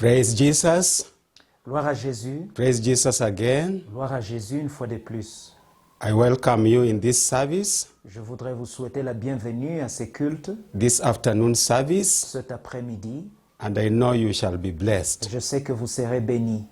Praise Jesus. Gloire à Jésus. Praise Jesus again. Gloire à Jésus une fois de plus. I welcome you in this service, Je voudrais vous souhaiter la bienvenue à ces cultes this afternoon service, cet après-midi. and I know you shall be blessed. Je sais que vous serez bénis.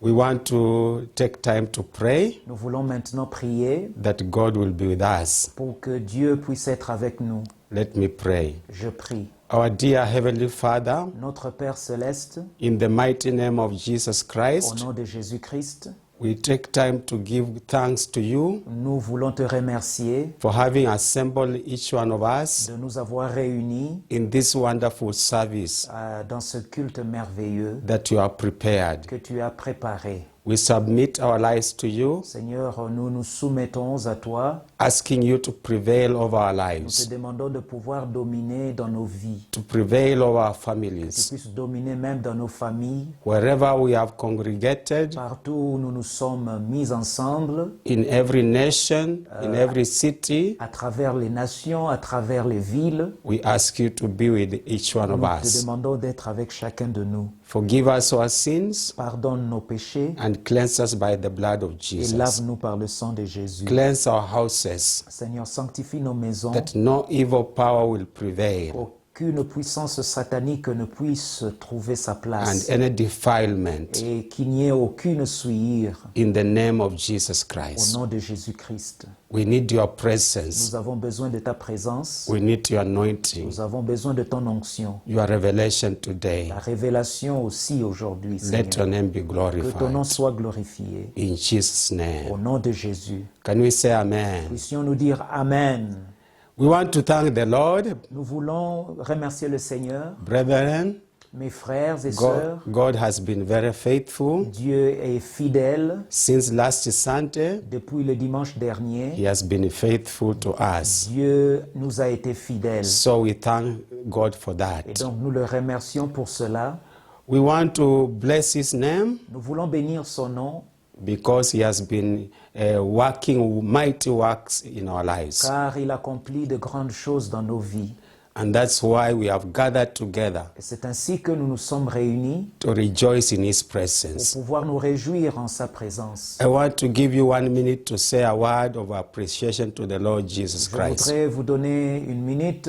We want to take time to pray Nous voulons maintenant prier that God will be with us. pour que Dieu puisse être avec nous. Let me pray. Je prie. Our dear Heavenly Father, Notre Père céleste, in the mighty name of Jesus au Christ, nom de Jésus-Christ, we take time to give thanks to you nous voulons te remercier for having assembled each one of us de nous avoir réunis in this wonderful service dans ce culte merveilleux that you have prepared. que tu as préparé. We submit our lives to you, Seigneur, nous nous soumettons à toi. asking you to prevail over our Nous te lives, demandons de pouvoir dominer dans nos vies. to prevail over our Que tu families. puisses dominer même dans nos familles. Wherever we have congregated, Partout où nous nous sommes mis ensemble, in every nation, in every city, à travers les nations, à travers les villes, we ask you to be with each one of nous te us. demandons d'être avec chacun de nous. Forgive us our sins Pardonne nos péchés and cleanse us by the blood of et Jesus. lave-nous par le sang de Jésus. Cleanse our houses, Seigneur, sanctifie nos maisons, that no evil power will prevail, qu'aucune puissance satanique ne puisse trouver sa and place any defilement, et qu'il n'y ait aucune souillure in the name of Jesus au Christ. nom de Jésus-Christ. We need your presence. Nous avons besoin de ta présence, We need your anointing, nous avons besoin de ton onction. your revelation today. La révélation aussi aujourd'hui, Let your Seigneur. name be Que ton nom glorified. soit glorifié. In Jesus' Au name. nom de Jésus. Can we say amen? Puissions-nous dire Amen. We want to thank the Lord, Nous voulons remercier le Seigneur, brethren. mes frères et sœurs. God has been very faithful. Dieu est fidèle. Since last Sunday, Depuis le dimanche dernier, He has been faithful to us. Dieu nous a été fidèle. So we thank God for Et that. donc nous le remercions pour cela. We want to bless His name Nous voulons bénir son nom because He has been working mighty works in our lives. car il accomplit de grandes choses dans nos vies. And that's why we have gathered together Et c'est ainsi que nous nous sommes réunis to rejoice in His pour presence. pouvoir nous réjouir en sa présence. I want to give you 1 minute to say a word of appreciation to the Lord Jesus Je Christ. voudrais vous donner une minute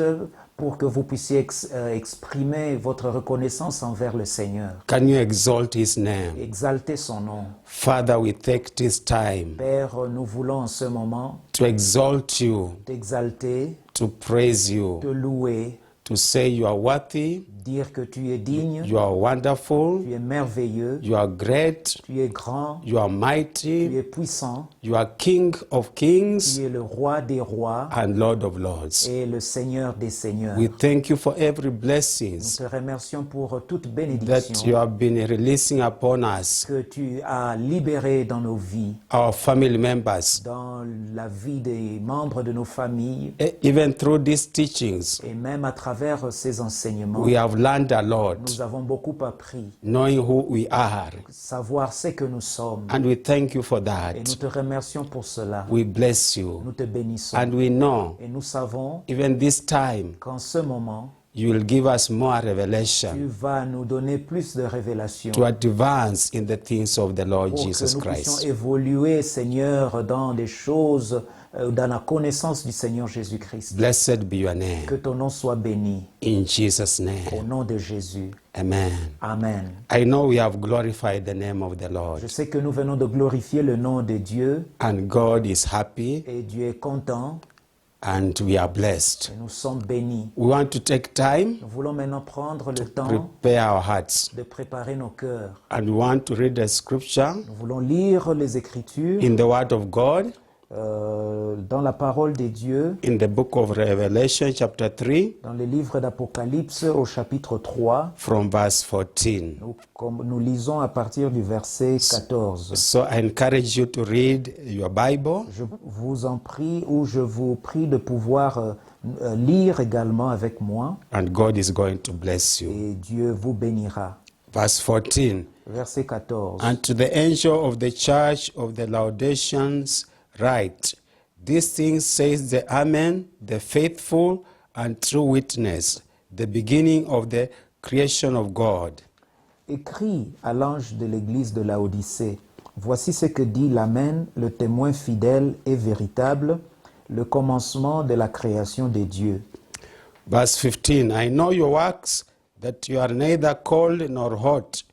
pour que vous puissiez exprimer votre reconnaissance envers le Seigneur. Can you exalt His name? Exalter son nom. Father, we take this time Père, nous voulons en ce moment to exalt you, t'exalter, to praise you, te louer, to say you are worthy, dire que tu es digne, you are wonderful, tu es merveilleux, you are great, tu es grand, you are tu mighty, es puissant, you are King of kings tu es le roi des rois and Lord of lords. et le Seigneur des seigneurs. We thank you for every Nous blessings te remercions pour toute that bénédiction you have been releasing upon us, que tu as libérée dans nos vies, our family members, dans la vie des membres de nos familles even through these teachings. et même à travers ces enseignements. We have learned a lot, Nous avons beaucoup appris, knowing who we are, savoir ce que nous sommes. and we thank you for Et that. nous te remercions pour cela. We bless you, Nous te bénissons. and we know Et nous savons even this time qu'en ce moment, you will give us more tu revelation vas nous donner plus de révélations to advance in the things of the Lord pour que Jesus nous puissions Christ. évoluer, Seigneur, dans des choses, dans la connaissance du Seigneur Jésus-Christ. Blessed be your name. Que ton nom soit béni. In Jesus' Au name. nom de Jésus. Amen. Amen. I know we have glorified the name of the Lord, Je sais que nous venons de glorifier le nom de Dieu and God is happy, et Dieu est content and we are blessed. et nous sommes bénis. We want to take time Nous voulons maintenant prendre le temps prepare our hearts, de préparer nos cœurs. and we want to read the scripture Nous voulons lire les Écritures in the Word of God dans la parole de Dieu, in the book of Revelation chapter 3 dans le livre d'Apocalypse au chapitre 3. from verse 14. Nous lisons à partir du verset 14. So I encourage you to read your Bible, Je vous en prie, ou je vous prie de pouvoir lire également avec moi, and God is going to bless you. et Dieu vous bénira. Verse 14. Verset 14. And to the angel of the church of the Laodiceans write, these things says the Amen, the faithful and true witness, the beginning of the creation of God. Écris à l'ange de l'église de Laodicée. Voici ce que dit l'Amen, le témoin fidèle et véritable, le commencement de la création des dieux. Verse 15, I know your works, that you are neither cold nor hot.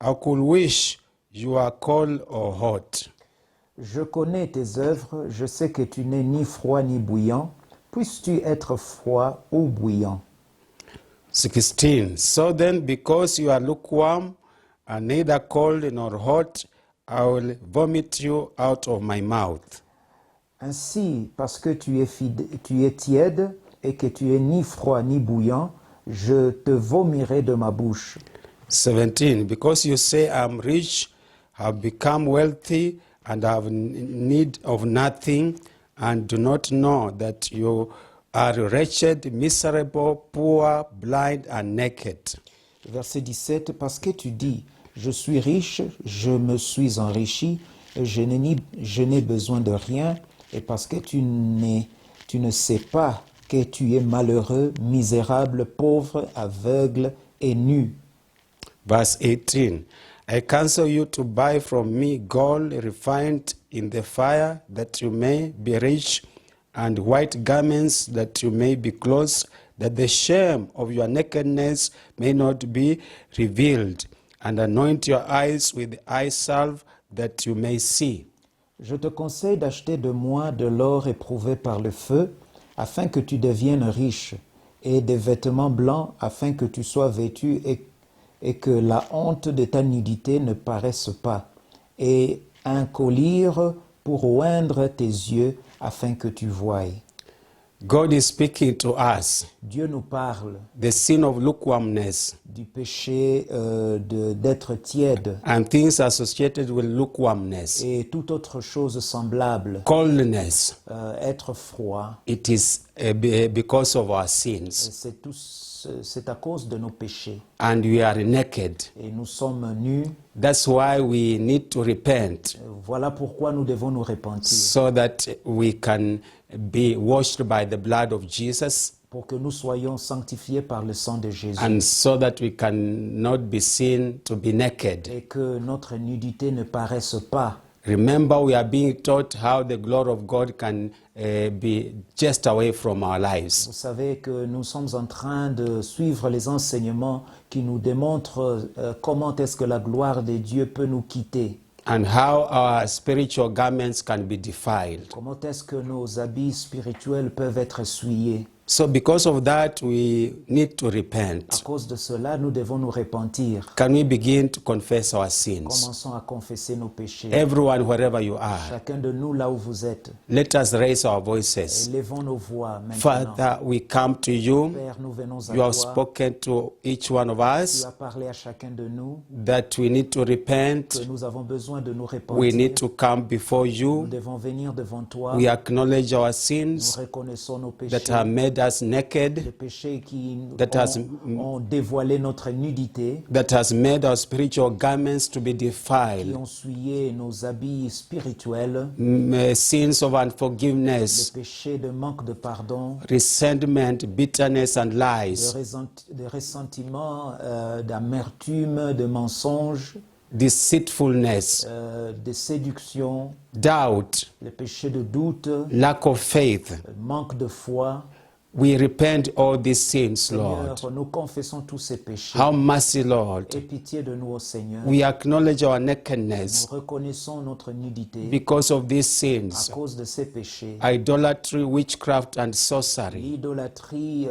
I could wish you were cold or hot. Je connais tes œuvres, je sais que tu n'es ni froid ni bouillant. Puisses-tu être froid ou bouillant? 16, so then, because you are lukewarm and neither cold nor hot, I will vomit you out of my mouth. Ainsi, parce que tu es tiède et que tu es ni froid ni bouillant, je te vomirai de ma bouche. 17, because you say I am rich, have become wealthy, and have need of nothing, and do not know that you are wretched, miserable, poor, blind, and naked. Verset 17, parce que tu dis, je suis riche, je me suis enrichi, et je n'ai besoin de rien, et parce que tu ne sais pas que tu es malheureux, misérable, pauvre, aveugle et nu. Verse 18, I counsel you to buy from me gold refined in the fire, that you may be rich, and white garments, that you may be clothed, that the shame of your nakedness may not be revealed, and anoint your eyes with eye salve, that you may see. Je te conseille d'acheter de moi de l'or éprouvé par le feu, afin que tu deviennes riche, et des vêtements blancs, afin que tu sois vêtu et que la honte de ta nudité ne paraisse pas, et un collier pour oindre tes yeux, afin que tu voies. God is speaking to us. Dieu nous parle The sin of lukewarmness du péché d'être tiède and things associated with lukewarmness, et toute autre chose semblable, coldness. être froid. It is because of our sins, C'est à cause de nos péchés. and we are naked. Et nous sommes nus. That's why we need to repent, Voilà pourquoi nous devons nous repentir, so that we can be washed by the blood of Jesus, pour que nous soyons sanctifiés par le sang de Jésus, and so that we can not be seen to be naked. et que notre nudité ne paraisse pas. Remember, we are being taught how the glory of God can be just away from our lives. Vous savez que nous sommes en train de suivre les enseignements qui nous démontrent comment est-ce que la gloire de Dieu peut nous quitter. And how our spiritual garments can be defiled. Comment est-ce que nos habits spirituels peuvent être souillés. So because of that, we need to À repent. cause de cela, nous devons nous repentir. Can we begin to confess our sins? Commençons à confesser nos péchés. Everyone, wherever you are, Chacun de nous, là où vous êtes, let us raise our voices. élevons nos voix maintenant. Father, we come to you. Père, nous venons à You have toi. spoken to each one of Tu us as parlé à chacun de nous that we need to que repent. nous avons besoin de nous We repentir. need to come before Nous you. devons venir devant toi. We acknowledge our Nous sins reconnaissons nos péchés. that have made us naked, Les péchés qui that has- ont dévoilé notre nudité, that has made our spiritual garments to be qui defiled. ont souillé nos habits spirituels, Sins of les unforgiveness, péchés de manque de pardon, resentment, bitterness, and de, lies, de ressentiment, d'amertume, de mensonges, deceitfulness, de séduction, doubt, les péchés de doute, lack of faith. manque de foi. We repent all these sins, Lord. Seigneur, nous confessons tous ces péchés. Have mercy, Lord. Aie pitié de nous, ô Seigneur. We acknowledge our Nous nakedness reconnaissons notre nudité because of these à sins. cause de ces péchés. Idolatry, witchcraft, and sorcery, L'idolâtrie,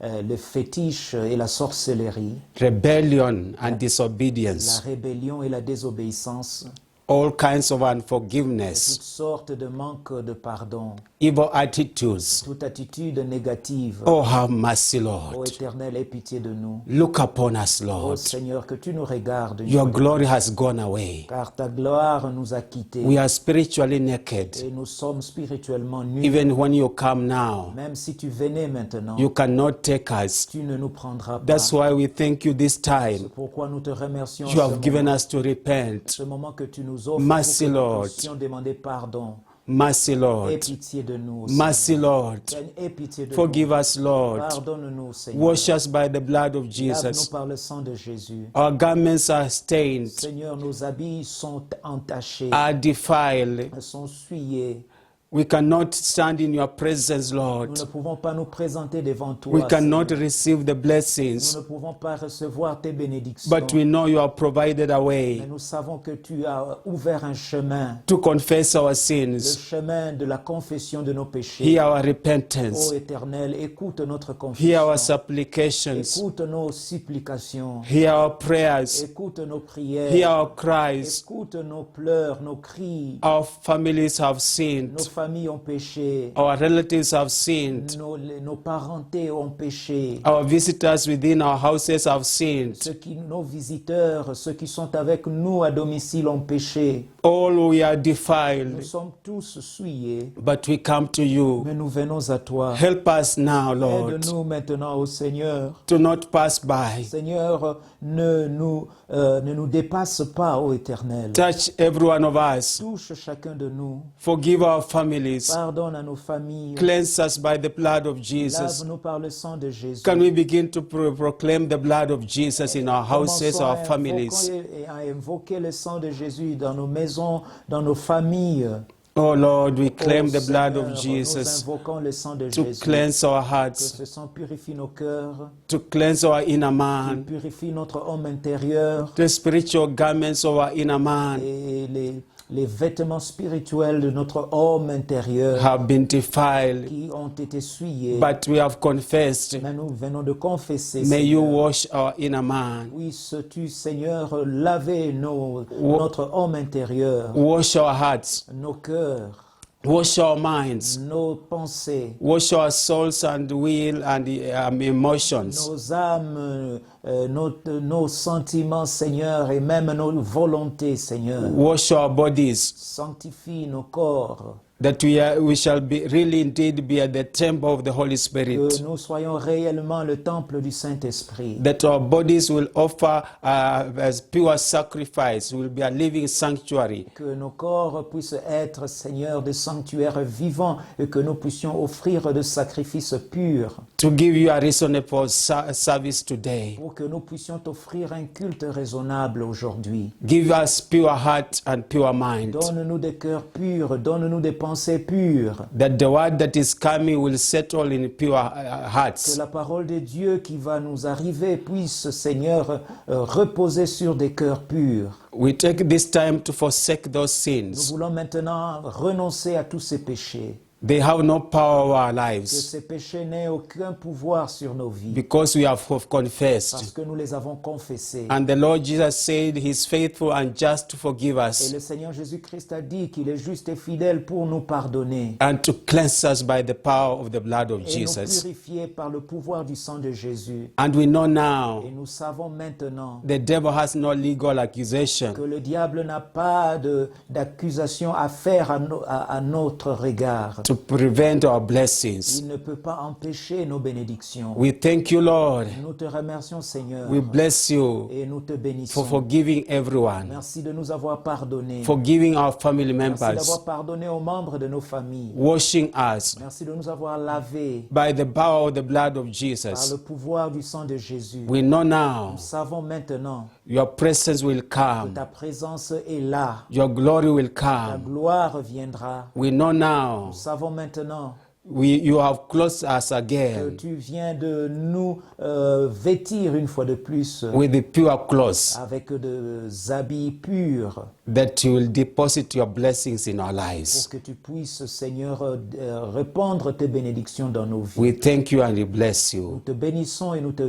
le fétiche et la sorcellerie, rebellion and la disobedience, rébellion et la désobéissance, all kinds of toutes unforgiveness, sortes de manques de pardon, evil attitudes. toute attitude négative. Oh, have mercy, Ô Lord. Éternel, aie pitié de nous. Look upon us, Ô Lord. Seigneur, que tu nous regardes, Your glory has gone away. car ta gloire nous a quittés We are spiritually naked. et nous sommes spirituellement nus. Even when you come now, Même si tu venais maintenant, you cannot take us. tu ne nous prendras pas. That's why we thank you this time. C'est pourquoi nous te remercions You en have given us to repent. ce moment que tu nous offres Mercy, pour que nous Lord. puissions demander pardon. Mercy, Lord. Aie pitié de nous, Mercy, Seigneur. Lord. Aie pitié de Forgive nous. us, Lord. Pardonne-nous, Seigneur. Wash us by the blood of Lave-nous Jesus. par le sang de Jésus. Our garments are stained, Seigneur, nos habits sont entachés, are defiled. sont souillés. We cannot stand in your presence, Nous Lord. ne pouvons pas nous présenter devant toi, We cannot Seigneur. receive the Nous blessings, ne pouvons pas recevoir tes bénédictions. but we know you have provided a Mais way nous savons que tu as ouvert un chemin, to confess our le sins. chemin de la confession de nos péchés. Hear our Ô repentance. Éternel, écoute notre Hear confession. our supplications. Écoute nos supplications. Hear our prayers. Écoute nos Hear prières. our cries. Écoute nos pleurs, nos cris. Our families have Nos sinned. familles ont péché. Our relatives have sinned. Nos parentés ont péché. Our visitors within our houses have sinned. Nos visiteurs, ceux qui sont avec nous à domicile ont péché. All we are Nous defiled, sommes tous souillés, but we come to you. mais nous venons à toi. Help us now, Lord, Aide-nous maintenant, ô Seigneur. to not pass by. Seigneur, ne nous dépasse pas, ô Éternel. Touch every one of us. Touche chacun de nous. Forgive our families. Pardonne à nos familles. Cleanse us by the blood of Jesus. Lave-nous par le sang de Jésus. Can we begin to proclaim the blood of Jesus in our houses, Commençons our à families? à invoquer le sang de Jésus dans nos maisons, dans nos familles. Oh Lord, we claim Ô the blood Seigneur, of Jesus nous invoquons le sang de to Jésus. cleanse our Que hearts, ce sang purifie nos cœurs, to cleanse our inner qu'il man, purifie notre homme intérieur the spiritual garments of our inner man et les vêtements spirituels de notre homme intérieur have been defiled, qui ont été souillés. but we have confessed. Mais nous venons de confesser, May you Seigneur. wash our inner man, Puisses-tu, Seigneur, laver notre homme intérieur, wash our hearts, nos cœurs, wash our minds, nos pensées, wash our souls and will and emotions. nos âmes, nos sentiments, Seigneur, et même nos volontés, Seigneur. Wash our bodies, Sanctifie nos corps, that we shall be really indeed be at the temple of the Holy que Spirit, nous soyons réellement le temple du Saint-Esprit, that our bodies will offer as pure sacrifice, will be a living sanctuary, que nos corps puissent être, Seigneur, des sanctuaires vivants et que nous puissions offrir de sacrifices purs to give you a reasonable service today. pour que nous puissions t'offrir un culte raisonnable aujourd'hui. Give us pure heart and pure mind, Donne-nous des cœurs purs, donne-nous des pensées pures, that the word that is coming will settle in pure que hearts. la parole de Dieu qui va nous arriver puisse, Seigneur, reposer sur des cœurs purs. We take this time to forsake those Nous sins. voulons maintenant renoncer à tous ces péchés. They have no power over our Que lives ces péchés n'aient aucun pouvoir sur nos vies because we have parce confessed. que nous les avons confessés. And the Lord Jesus said He's faithful and just to forgive Et us le Seigneur Jésus-Christ a dit qu'il est juste et fidèle pour nous pardonner and to cleanse us by the power of the blood of et nous Jesus. purifier par le pouvoir du sang de Jésus. And we know now Et nous savons maintenant the devil has no legal accusation que le diable n'a pas d'accusation à faire à notre regard. to prevent our blessings. Il ne peut pas empêcher nos bénédictions. We thank you, Lord. Nous te remercions, Seigneur, We bless you et nous te for bénissons. forgiving everyone, Merci de nous avoir pardonné. forgiving our family Merci members, d'avoir pardonné aux membres de nos familles. washing us Merci de nous avoir lavés by the power of the blood of par Jesus. le pouvoir du sang de Jésus. We know now Nous savons maintenant your presence will que come, ta présence est là. your glory will Ta come. gloire viendra. We know now Nous savons maintenant you have clothed us que again tu viens de nous vêtir une fois de plus with the pure clothes, avec des habits purs that you will deposit your blessings in our pour lives. que tu puisses, Seigneur, répandre tes bénédictions dans nos vies. We thank you and we bless Nous you te bénissons et nous te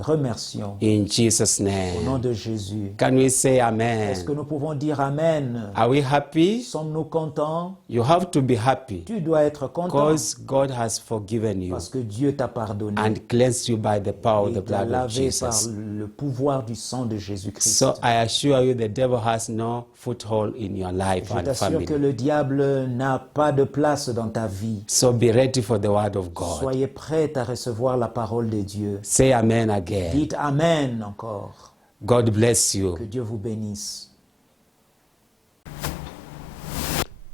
remercions. in Jesus' Au nom name. de Jésus. Can we say Est-ce que amen? nous pouvons dire Amen? Are we happy? Sommes-nous contents? You have to be happy Tu dois être content because God has forgiven you parce que Dieu t'a pardonné and cleansed you by the power of et the t'a blood of lavé par Jesus. le pouvoir du sang de Jésus-Christ. So I assure you, the devil has no foothold in your life Je and t'assure que family. le diable n'a pas de place dans ta vie. So be ready for the word of God. Soyez prêts à recevoir la parole de Dieu. Say amen again. Dites Amen encore. God bless Que you. Dieu vous bénisse.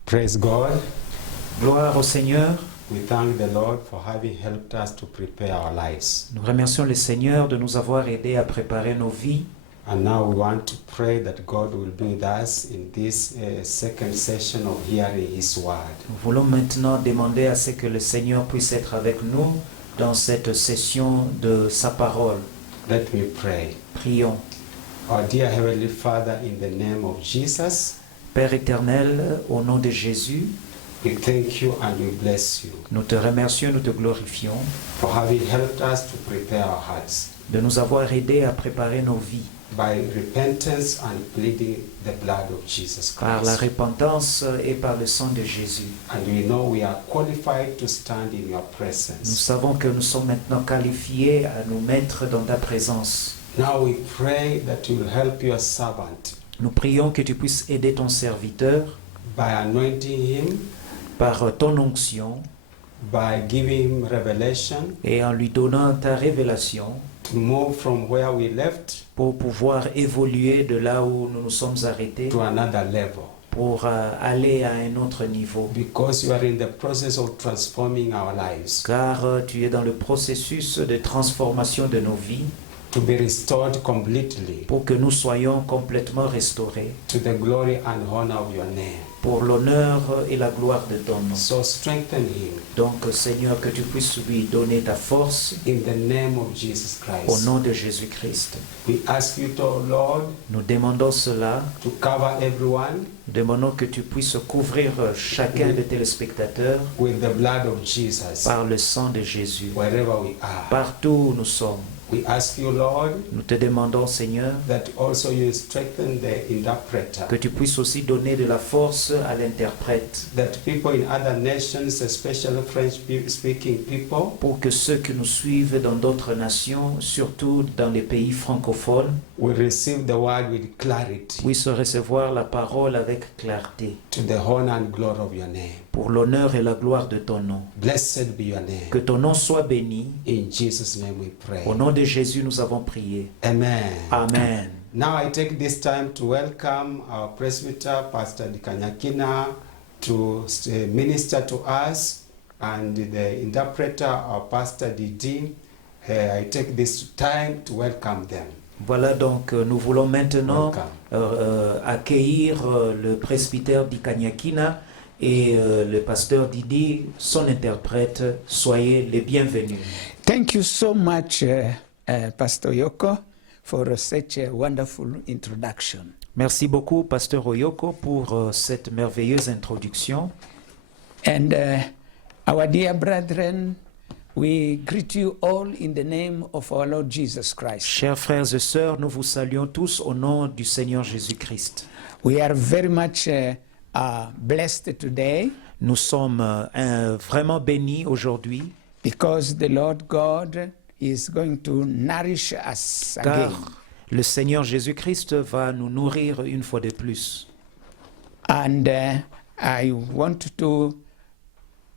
Praise God. Gloire au Seigneur. We thank the Lord for having helped us to prepare our lives. Nous remercions le Seigneur de nous avoir aidés à préparer nos vies. And now we want to pray that God will be with us in this second session of hearing His word. Nous voulons maintenant demander à ce que le Seigneur puisse être avec nous dans cette session de sa parole. Let me pray. Prions. Our dear Heavenly Father, in the name of Jesus, Père éternel, au nom de Jésus, we thank you and we bless you nous te remercions, nous te glorifions for having helped us to prepare our hearts de nous avoir aidés à préparer nos vies by repentance and pleading the blood of Jesus par la Christ. repentance et par le sang de Jésus. And we know we are qualified to stand in your Nous presence. savons que nous sommes maintenant qualifiés à nous mettre dans ta présence. Now we pray that you will help your servant Nous prions que tu puisses aider ton serviteur by anointing him, par ton onction by giving him revelation et en lui donnant ta révélation to move from where we left pour pouvoir évoluer de là où nous nous sommes arrêtés to another level. pour aller à un autre niveau. Because you are in the process of transforming our lives Car tu es dans le processus de transformation de nos vies to be restored completely pour que nous soyons complètement restaurés to the glory and honor of your name. pour l'honneur et la gloire de ton nom. So strengthen him Donc Seigneur, que tu puisses lui donner ta force in the name of Jesus au Christ. nom de Jésus-Christ. We ask you, to, Lord, Nous demandons cela, to cover everyone nous demandons que tu puisses couvrir chacun des téléspectateurs with the blood of Jesus par le sang de Jésus. wherever we are. Partout où nous sommes, We ask you, Lord, nous te demandons, Seigneur, that also you strengthen the interpreter, que tu puisses aussi donner de la force à l'interprète that people in other nations, especially French-speaking people, pour que ceux qui nous suivent dans d'autres nations, surtout dans les pays francophones, will receive the word with clarity puissent recevoir la parole avec clarté to the honor and glory of your name. pour l'honneur et la gloire de ton nom. Blessed be your name. Que ton nom soit béni. In Jesus' name we pray. Au nom de Jésus, nous avons prié. Amen. Amen. Now I take this time to welcome our presbyter, Pastor Dikanyakina, to minister to us, and the interpreter, our Pastor Didi. I take this time to welcome them. Voilà donc, nous voulons maintenant Welcome. accueillir le presbytère d'Ikanyakina et le pasteur Didi, son interprète. Soyez les bienvenus. Thank you so much, Pastor Yoko, for such a wonderful introduction. Merci beaucoup, pasteur Oyoko, pour cette merveilleuse introduction. And our dear brethren, we greet you all in the name of our Lord Jesus Christ. Chers frères et sœurs, nous vous saluons tous au nom du Seigneur Jésus-Christ. We are very much blessed today Nous sommes vraiment bénis aujourd'hui because the Lord God is going to nourish us car again. le Seigneur Jésus-Christ va nous nourrir une fois de plus. And I want to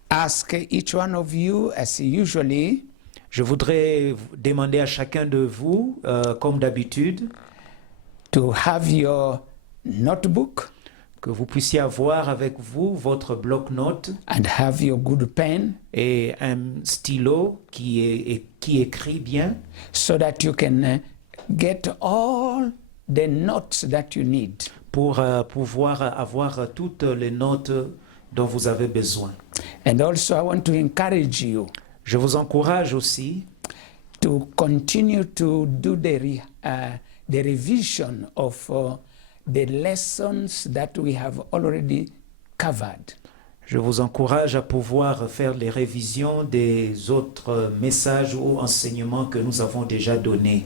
ask each one of you, as usually, Je voudrais demander à chacun de vous, comme d'habitude, to have your notebook que vous puissiez avoir avec vous votre bloc-notes and have your good pen et un stylo qui écrit bien so that you can get all the notes that you need. pour pouvoir avoir toutes les notes dont vous avez besoin. And also I want to encourage you Je vous encourage aussi to continue to do the revision of the lessons that we have already covered. Je vous encourage à pouvoir faire les révisions des autres messages ou enseignements que nous avons déjà donnés.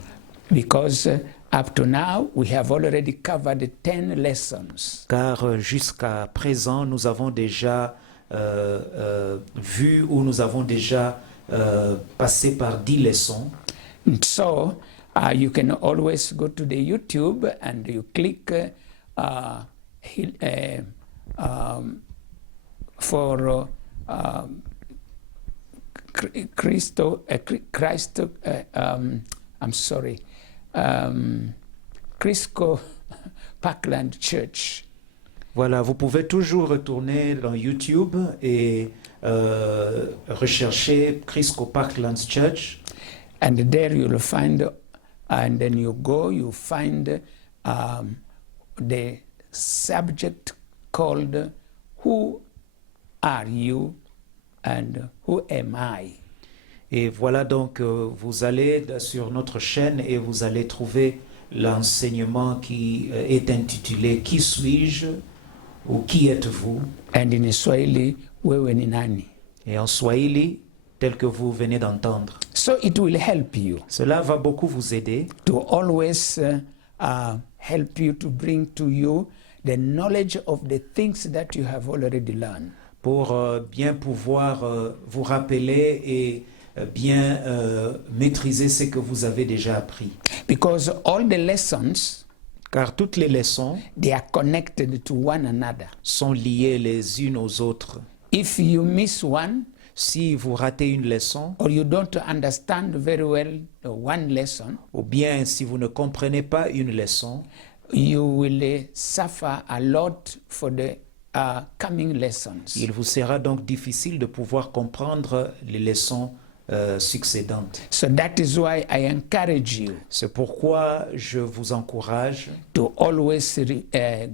Because up to now we have already covered 10 lessons. Car jusqu'à présent, nous avons déjà vu ou nous avons déjà passé par 10 leçons. And so you can always go to the YouTube and you click for Crisco Parkland Church. Voilà, vous pouvez toujours retourner dans YouTube et rechercher Chris Parklands Church. And there you'll find, and then you go, you find the subject called Who Are You and Who Am I? Et voilà donc, vous allez sur notre chaîne et vous allez trouver l'enseignement qui est intitulé Qui suis-je ou Qui êtes-vous? And in Swahili, wewe ni nani? Et en Swahili, tel que vous venez d'entendre. So it will help you Cela va beaucoup vous aider to always help you to bring to you the knowledge of the things that you have already learned. pour bien pouvoir vous rappeler et bien maîtriser ce que vous avez déjà appris. Because all the lessons, Car toutes les leçons they are connected to one another. sont liées les unes aux autres. If you miss one, Si vous ratez une leçon, or you don't understand very well the one lesson, ou bien si vous ne comprenez pas une leçon, you will suffer a lot for the coming lessons. il vous sera donc difficile de pouvoir comprendre les leçons succédentes. So that is why I encourage you C'est pourquoi je vous encourage to always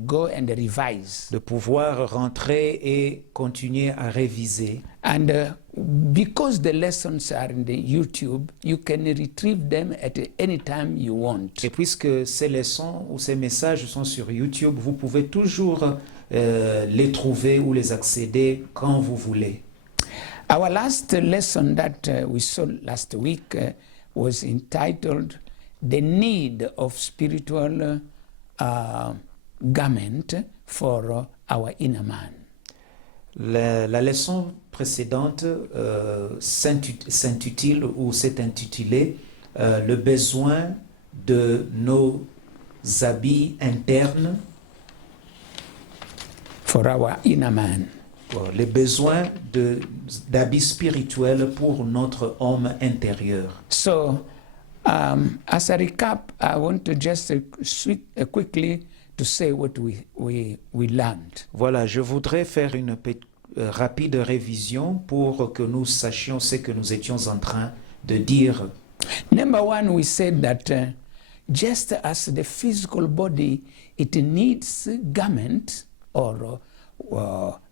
go and revise. de pouvoir rentrer et continuer à réviser. And because the lessons are in the YouTube, you can retrieve them at any time you want. Et puisque ces leçons ou ces messages sont sur YouTube, vous pouvez toujours les trouver ou les accéder quand vous voulez. Our last lesson that we saw last week was entitled The Need of Spiritual Garment for Our Inner Man. La leçon précédente s'intitule ou s'est intitulée Le besoin de nos habits internes, For our inner man. les besoins d'habits spirituels pour notre homme intérieur. So, as a recap, I want to just quickly to say what we learned. Voilà, je voudrais faire une rapide révision pour que nous sachions ce que nous étions en train de dire. Number one, we said that just as the physical body, it needs garment or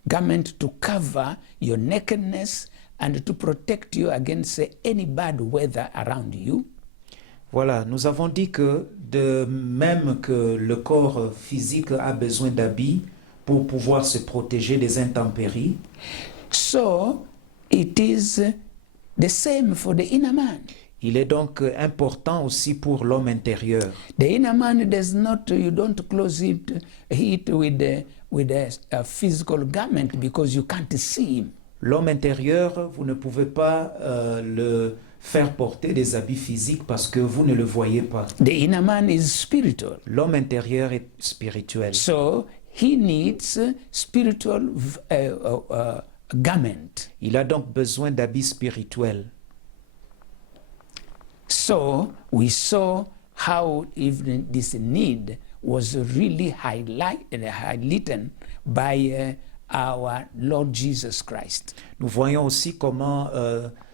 garment to cover your nakedness and to protect you against any bad weather around you. Voilà, nous avons dit que de même que le corps physique a besoin d'habits pour pouvoir se protéger des intempéries, So it is the same for the inner man. il est donc important aussi pour l'homme intérieur. The inner man does not, you don't close it with a physical garment because you can't see him. L'homme intérieur, vous ne pouvez pas le faire porter des habits physiques parce que vous ne le voyez pas. The inner man is spiritual. L'homme intérieur est spirituel. So he needs spiritual garment. Il a donc besoin d'habits spirituels. So we saw how even this need was really highlighted by our Lord Jesus Christ. Nous voyons aussi comment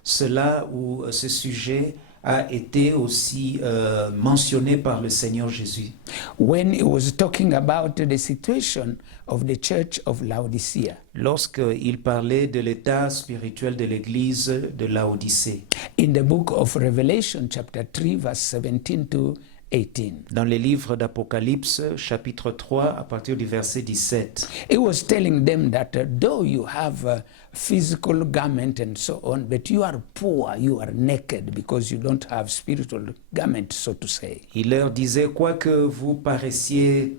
cela ou ce sujet a été aussi mentionné par le Seigneur Jésus. When he was talking about the situation of the church of Laodicea. Lorsqu'il parlait de l'état spirituel de l'église de Laodicée. In the book of Revelation, chapter 3, verse 17 to 18. Dans les livres d'Apocalypse, chapitre 3, à partir du verset 17. He was telling them that though you have a physical garment and so on, but you are poor, you are naked because you don't have spiritual garment, so to say. Il leur disait, quoi que vous paraissiez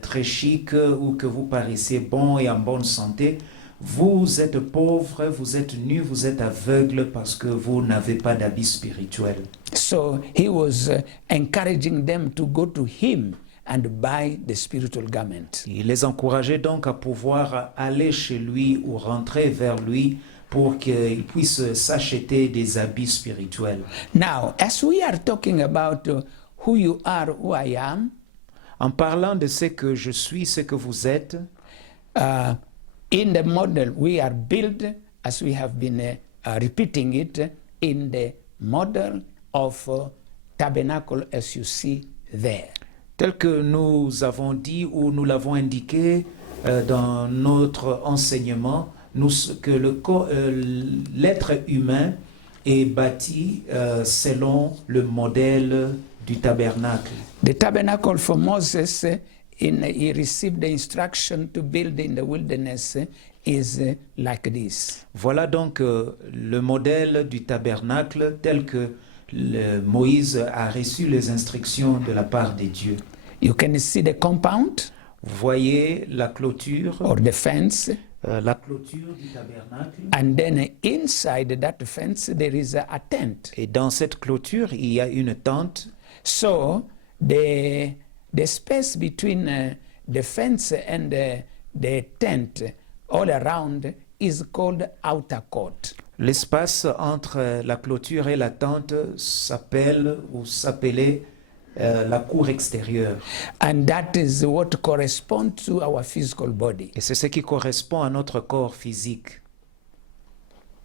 très chic ou que vous paraissiez bon et en bonne santé, vous êtes pauvre, vous êtes nu, vous êtes aveugle parce que vous n'avez pas d'habit spirituel. So he was encouraging them to go to him and buy the spiritual garment. Il les encourageait donc à pouvoir aller chez lui ou rentrer vers lui pour qu'ils puissent s'acheter des habits spirituels. Now, as we are talking about who you are, who I am, En parlant de ce que je suis, ce que vous êtes, in the model, we are built, as we have been repeating it, in the model of tabernacle as you see there. Tel que nous avons dit ou nous l'avons indiqué dans notre enseignement, que l'être humain est bâti selon le modèle du tabernacle. The tabernacle for Moses, he received the instruction to build in the wilderness, is like this. Voilà donc le modèle du tabernacle tel que Moïse a reçu les instructions de la part de Dieu. You can see the compound Vous voyez la clôture, or the fence, la clôture du tabernacle. and then inside that fence there is a tent. Et dans cette clôture, il y a une tente. So the space between the fence and the tent all around is called outer court. L'espace entre la clôture et la tente s'appelait la cour extérieure. And that is what corresponds to our physical body. Et c'est ce qui correspond à notre corps physique.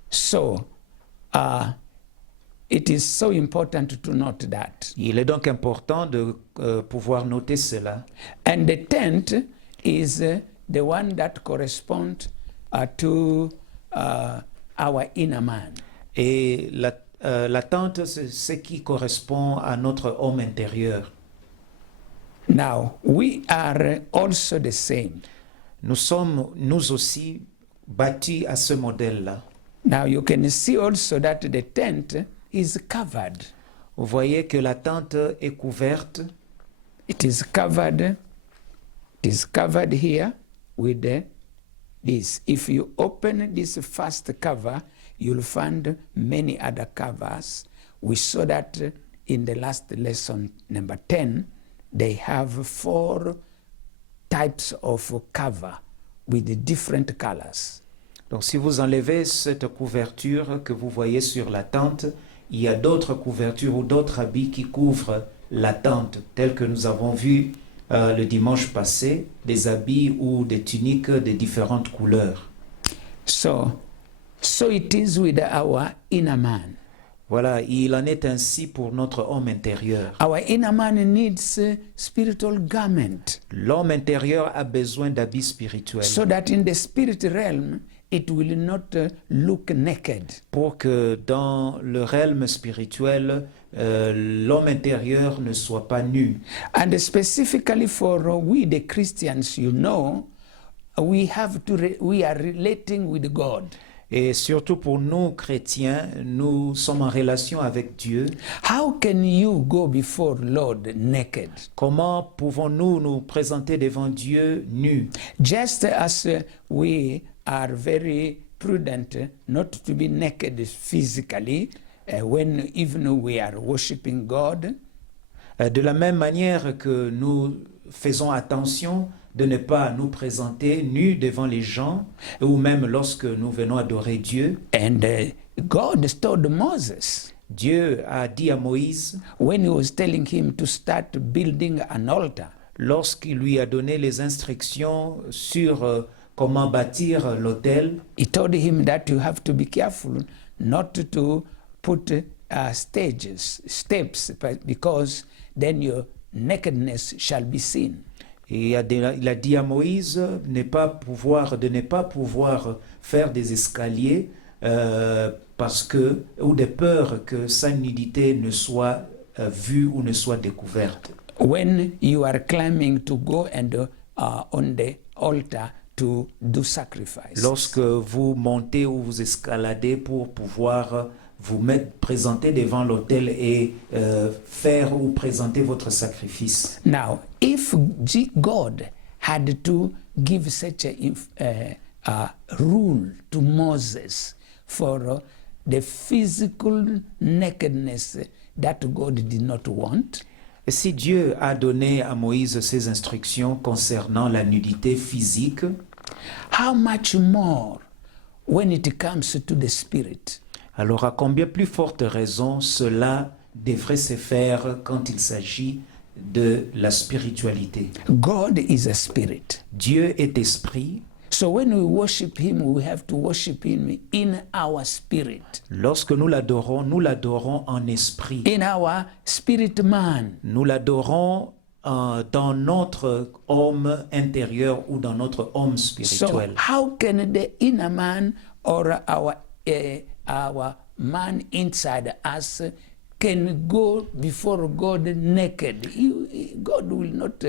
So it is so important to note that. Il est donc important de pouvoir noter cela. And the tent is the one that corresponds to our inner man. Et la tente, c'est ce qui correspond à notre homme intérieur. Now, we are also the same. Nous sommes, nous aussi, bâtis à ce modèle-là. Now, you can see also that the tent is covered. Vous voyez que la tente est couverte. It is covered here with this. If you open this first cover, you'll find many other covers. We saw that in the last lesson, number 10, they have 4 types of cover with different colors. Donc si vous enlevez cette couverture que vous voyez sur la tente, il y a d'autres couvertures ou d'autres habits qui couvrent la tente, tels que nous avons vu le dimanche passé, des habits ou des tuniques de différentes couleurs. So it is with our inner man. Voilà, il en est ainsi pour notre homme intérieur. Our inner man needs a spiritual garment. L'homme intérieur a besoin d'habits spirituels. So that in the spirit realm, it will not look naked. Pour que dans le realm spirituel, l'homme intérieur ne soit pas nu. And specifically for we the Christians, you know, we are relating with God. Et surtout pour nous chrétiens, nous sommes en relation avec Dieu. How can you go before Lord naked? Comment pouvons-nous nous présenter devant Dieu nus? Just as we are very prudent not to be naked physically when even we are worshiping God. De la même manière que nous faisons attention de ne pas nous présenter nus devant les gens, ou même lorsque nous venons adorer Dieu. And God told Moses, Dieu a dit à Moïse, when he was telling him to start building an altar, lorsqu'il lui a donné les instructions sur comment bâtir l'autel, he told him that you have to be careful not to put steps, because then your nakedness shall be seen. Et il a dit à Moïse de ne pas pouvoir faire des escaliers ou de peur que sa nudité ne soit vue ou ne soit découverte. When you are climbing to go and on the altar to do sacrifice. Lorsque vous montez ou vous escaladez pour pouvoir vous présenter devant l'autel et faire ou présenter votre sacrifice. Now, if God had to give such a rule to Moses for the physical nakedness that God did not want, et si Dieu a donné à Moïse ces instructions concernant la nudité physique, how much more when it comes to the spirit? Alors à combien plus forte raison cela devrait se faire quand il s'agit de la spiritualité? God is a spirit. Dieu est esprit. So when we worship him, we have to worship him in our spirit, Lorsque nous l'adorons en esprit. in our spirit man. Nous l'adorons dans notre homme intérieur ou dans notre homme So spirituel. how can the inner man or our man inside us can go before God naked? God will not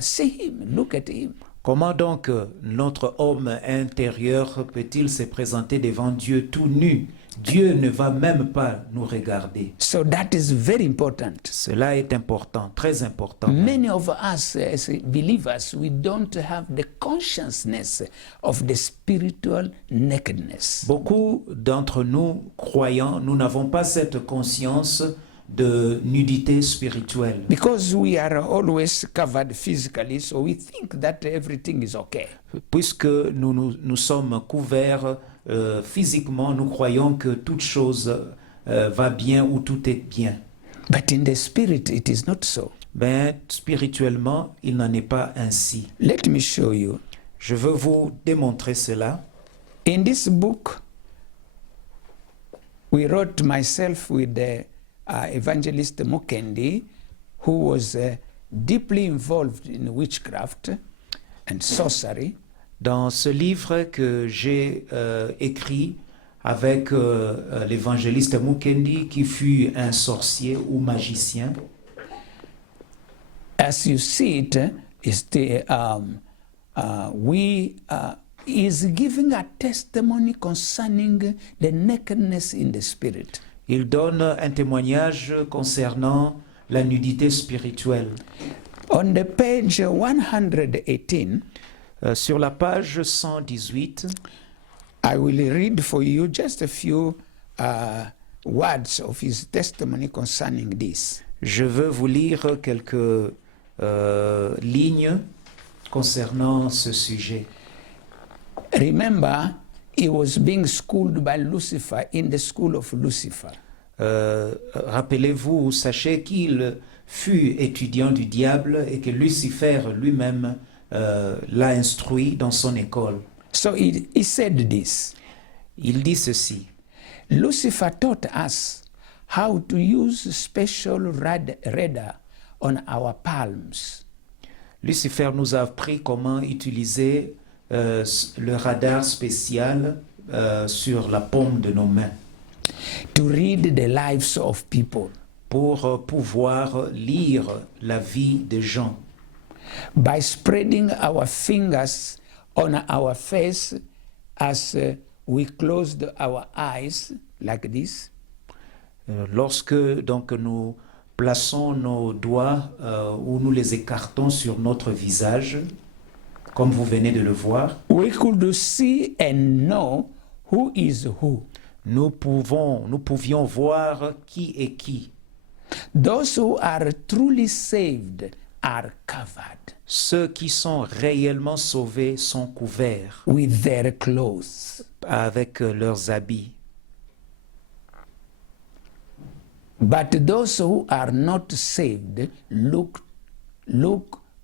see him, look at him. Comment donc notre homme intérieur peut-il se présenter devant Dieu tout nu? Dieu ne va même pas nous regarder. So that is very important. Cela est important, très important. Many of us as believers, we don't have the consciousness of the spiritual nakedness. Beaucoup d'entre nous, croyants, nous n'avons pas cette conscience de nudité spirituelle. Because we are always covered physically, so we think that everything is okay. Puisque nous sommes couverts physiquement, nous croyons que toute chose va bien ou tout est bien. But in the spirit, it is not so. Mais spirituellement, il n'en est pas ainsi. Let me show you. Je veux vous démontrer cela. In this book, we wrote myself with the evangelist Mukendi, who was deeply involved in witchcraft and sorcery. Dans ce livre que j'ai écrit avec l'évangéliste Mukendi, qui fut un sorcier ou magicien, As you see it, is is giving a testimony concerning the nakedness in the spirit. il donne un témoignage concernant la nudité spirituelle. On the page 118, Sur la page 118, I will read for you just a few words of his testimony concerning this. je veux vous lire quelques lignes concernant ce sujet. Remember, he was being schooled by Lucifer in the school of Lucifer. Rappelez-vous, sachez qu'il fut étudiant du diable et que Lucifer lui-même l'a instruit dans son école. So he said this. Il dit ceci: Lucifer taught us how to use special radar on our palms. Lucifer nous a appris comment utiliser le radar spécial sur la paume de nos mains To read the lives of people. pour pouvoir lire la vie des gens. By spreading our fingers on our face as we closed our eyes like this. Lorsque donc nous plaçons nos doigts ou nous les écartons sur notre visage, comme vous venez de le voir, We could see and know who is who. nous pouvions voir qui est qui. Those who are truly saved are covered Ceux qui sont réellement sauvés sont couverts with their clothes. avec leurs habits. But those who are not saved look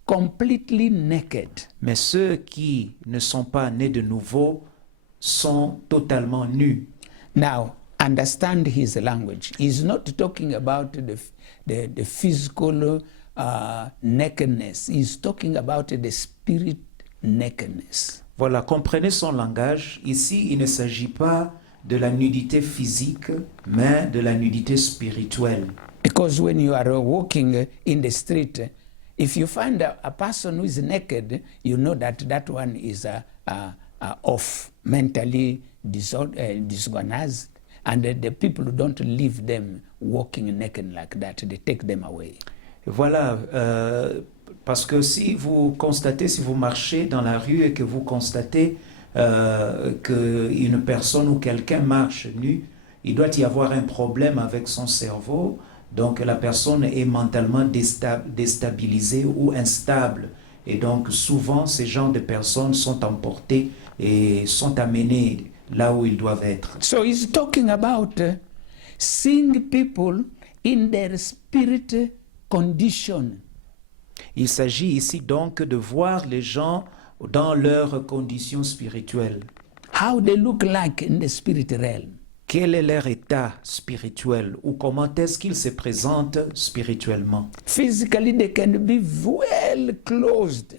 completely naked. Mais ceux qui ne sont pas nés de nouveau sont totalement nus. Now, understand his language. He's not talking about the physical nakedness. He's talking about the spirit nakedness. Voilà, comprenez son langage. Ici, il ne s'agit pas de la nudité physique, mais de la nudité spirituelle. Because when you are walking in the street, if you find a person who is naked, you know that one is off, mentally disorganized, and the people don't leave them walking naked like that. They take them away. Voilà, parce que si vous marchez dans la rue et que vous constatez qu'une personne ou quelqu'un marche nu, il doit y avoir un problème avec son cerveau. Donc la personne est mentalement déstabilisée ou instable. Et donc souvent, ces genres de personnes sont emportées et sont amenées là où ils doivent être. So he's talking about seeing people in their spirit condition. Il s'agit ici donc de voir les gens dans leur condition spirituelle. how they look like in the spirit realm. Quel est leur état spirituel ou comment est-ce qu'ils se présentent spirituellement? Physically, they can be well clothed,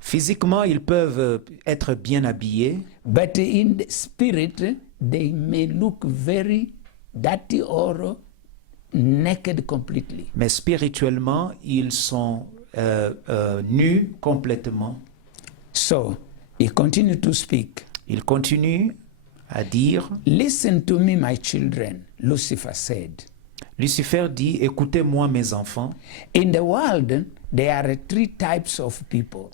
Physiquement, ils peuvent être bien habillés, but in the spirit, they may look very dirty or naked completely. mais spirituellement, ils sont nus complètement. So he continued to speak. Ils continuent à dire, Listen to me, my children, Lucifer said. Lucifer dit, écoutez-moi mes enfants, In the world, there are 3 types of people.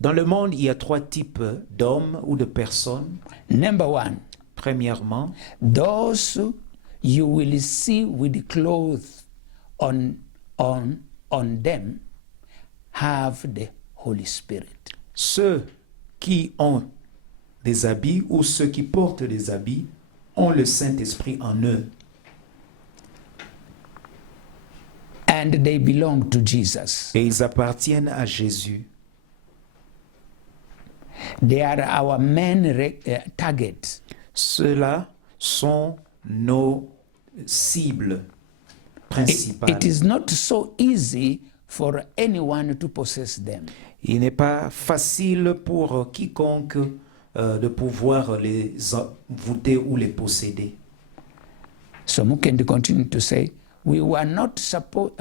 dans le monde, il y a 3 types d'hommes ou de personnes. Number 1, Premièrement, those you will see with clothes on them have the Holy Spirit. ceux qui ont des habits ou ceux qui portent des habits ont le Saint-Esprit en eux And they belong to Jesus. et ils appartiennent à Jésus. They are our main target. Ceux-là sont nos cibles principales. It is not so easy for anyone to possess them. Il n'est pas facile pour quiconque de pouvoir les envoûter ou les posséder. So Mukendi continued to say, we were not supposed,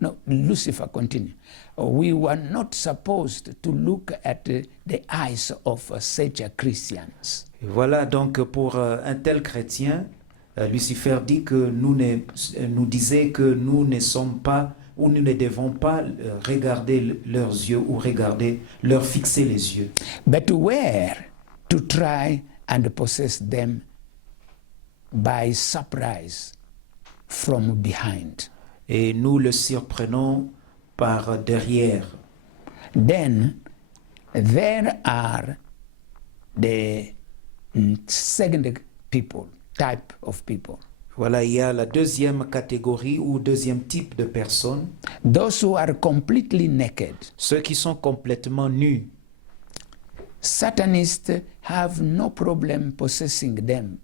no, Lucifer continued, we were not supposed to look at the eyes of such Christians. Et voilà donc pour un tel chrétien, Lucifer dit que nous disait que nous ne sommes pas ou nous ne devons pas regarder leurs yeux ou leur fixer les yeux. But were to try and possess them by surprise from behind. Et nous le surprenons par derrière. Then there are the second type of people. Voilà, il y a la deuxième catégorie ou deuxième type de personnes, Those who are completely naked. ceux qui sont complètement nus. Satanists have no problem possessing them.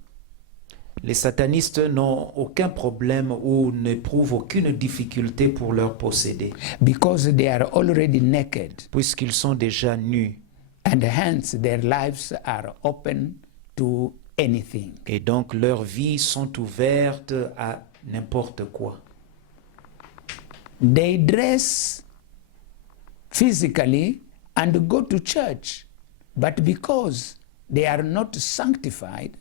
Les satanistes n'ont aucun problème ou n'éprouvent aucune difficulté pour leur posséder, Because they are already naked, puisqu'ils sont déjà nus. and hence their lives are open to anything. Et donc leurs vies sont ouvertes à n'importe quoi. They dress physically and go to church, but because they are not sanctified,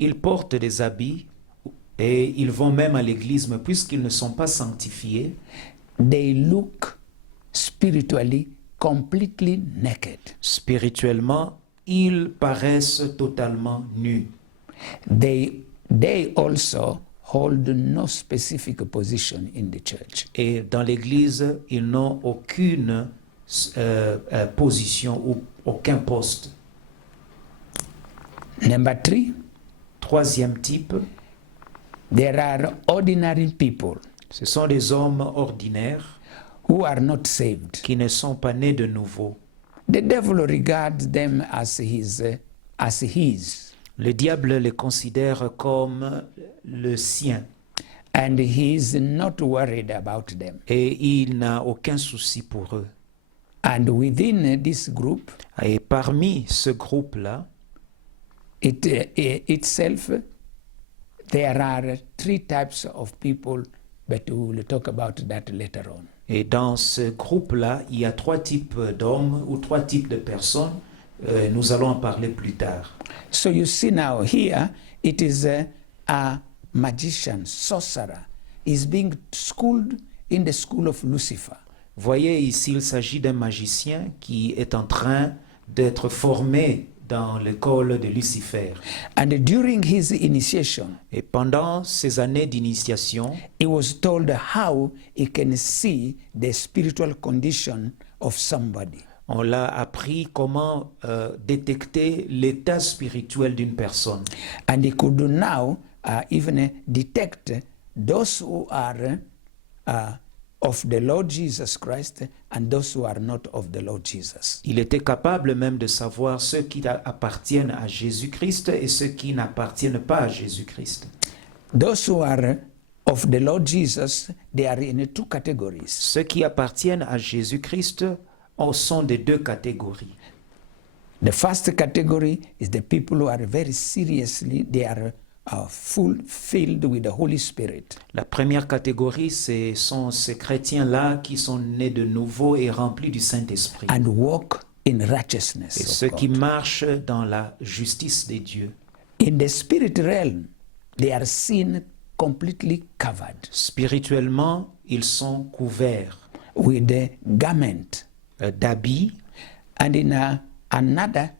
Ils portent des habits et ils vont même à l'église, mais puisqu'ils ne sont pas sanctifiés, they look spiritually completely naked. spirituellement, ils paraissent totalement nus. They also hold no specific position in the church. Et dans l'église, ils n'ont aucune position ou aucun poste. Number 3, Troisième type, there are ordinary people ce sont des hommes ordinaires who are not saved. qui ne sont pas nés de nouveau. The devil regards them as his. Le diable les considère comme le sien And he is not worried about them. et il n'a aucun souci pour eux. And within this group, Et parmi ce groupe-là, itself, there are 3 types of people, but we will talk about that later on. et dans ce groupe-là, il y a 3 types d'hommes ou 3 types de personnes. Nous allons en parler plus tard. So you see now here, it is a magician, sorcerer, is being schooled in the school of Lucifer. Voyez ici, il s'agit d'un magicien qui est en train d'être formé dans l'école de Lucifer. And during his initiation, Et pendant ces années d'initiation, he was told how he can see the spiritual condition of somebody. on l'a appris comment détecter l'état spirituel d'une personne. And he could now even detect those who are of the Lord Jesus Christ and those who are not of the Lord Jesus. Il était capable même de savoir ceux qui appartiennent à Jésus-Christ et ceux qui n'appartiennent pas à Jésus-Christ. Those who are of the Lord Jesus, they are in two categories. Ceux qui appartiennent à Jésus-Christ sont de deux catégories. The first category is the people who are very seriously, they are filled with the Holy Spirit. La première catégorie, ce sont ces chrétiens-là qui sont nés de nouveau et remplis du Saint-Esprit. And walk in righteousness. Et of ceux qui God. marchent dans la justice des dieux. In the spirit realm, they are seen completely covered Spirituellement, ils sont couverts with the garment. d'habits. And in another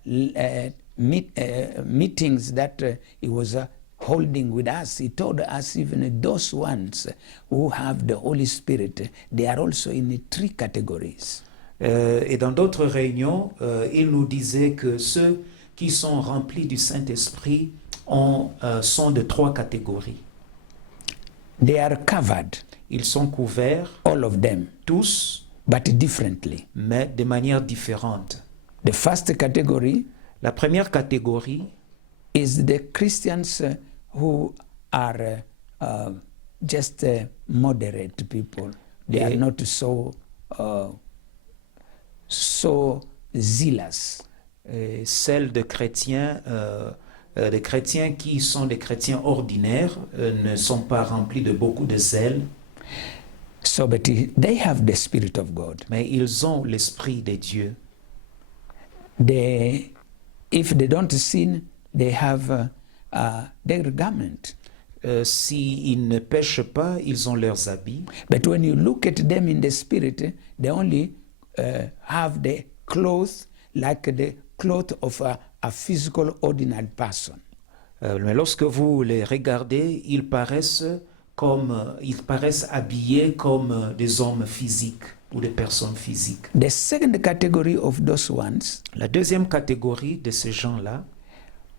meetings that he was holding with us, he told us even those ones who have the Holy Spirit, they are also in three categories. Et dans d'autres réunions, il nous disait que ceux qui sont remplis du Saint-Esprit sont de trois catégories. They are covered, Ils sont couverts, all of them, tous, but differently. mais de manière différente. The first category La première catégorie, is the Christians who are just moderate people. They are not so zealous. celle des chrétiens qui sont des chrétiens ordinaires, ne sont pas remplis de beaucoup de zèle, So, but they have the Spirit of God. mais ils ont l'Esprit de Dieu. If they don't sin, they have their garment. S'ils ne pêchent pas, ils ont leurs habits. But when you look at them in the Spirit, they only have the clothes like the cloth of a physical ordinary person. Mais lorsque vous les regardez, ils paraissent habillés comme des hommes physiques ou des personnes physiques. The second category of those ones, La deuxième catégorie de ces gens-là,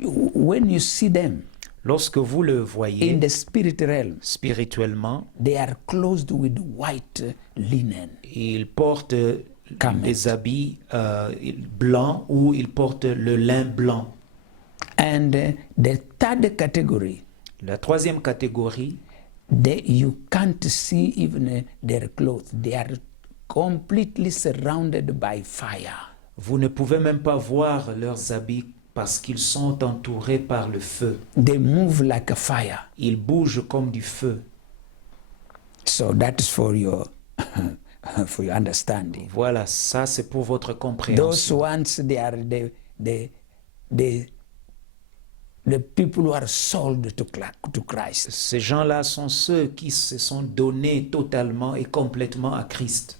when you see them lorsque vous le voyez in the spirit realm, spirituellement, they are clothed with white linen. ils portent Garment. des habits blancs ou ils portent le lin blanc. And the third category, La troisième catégorie, you can't see even their clothes. They are completely surrounded by fire. vous ne pouvez même pas voir leurs habits parce qu'ils sont entourés par le feu. They move like a fire. Ils bougent comme du feu. So that is for your for your understanding. Voilà, ça c'est pour votre Those compréhension. ones, they are the people who are sold to Christ. Ces gens-là sont ceux qui se sont donnés totalement et complètement à Christ.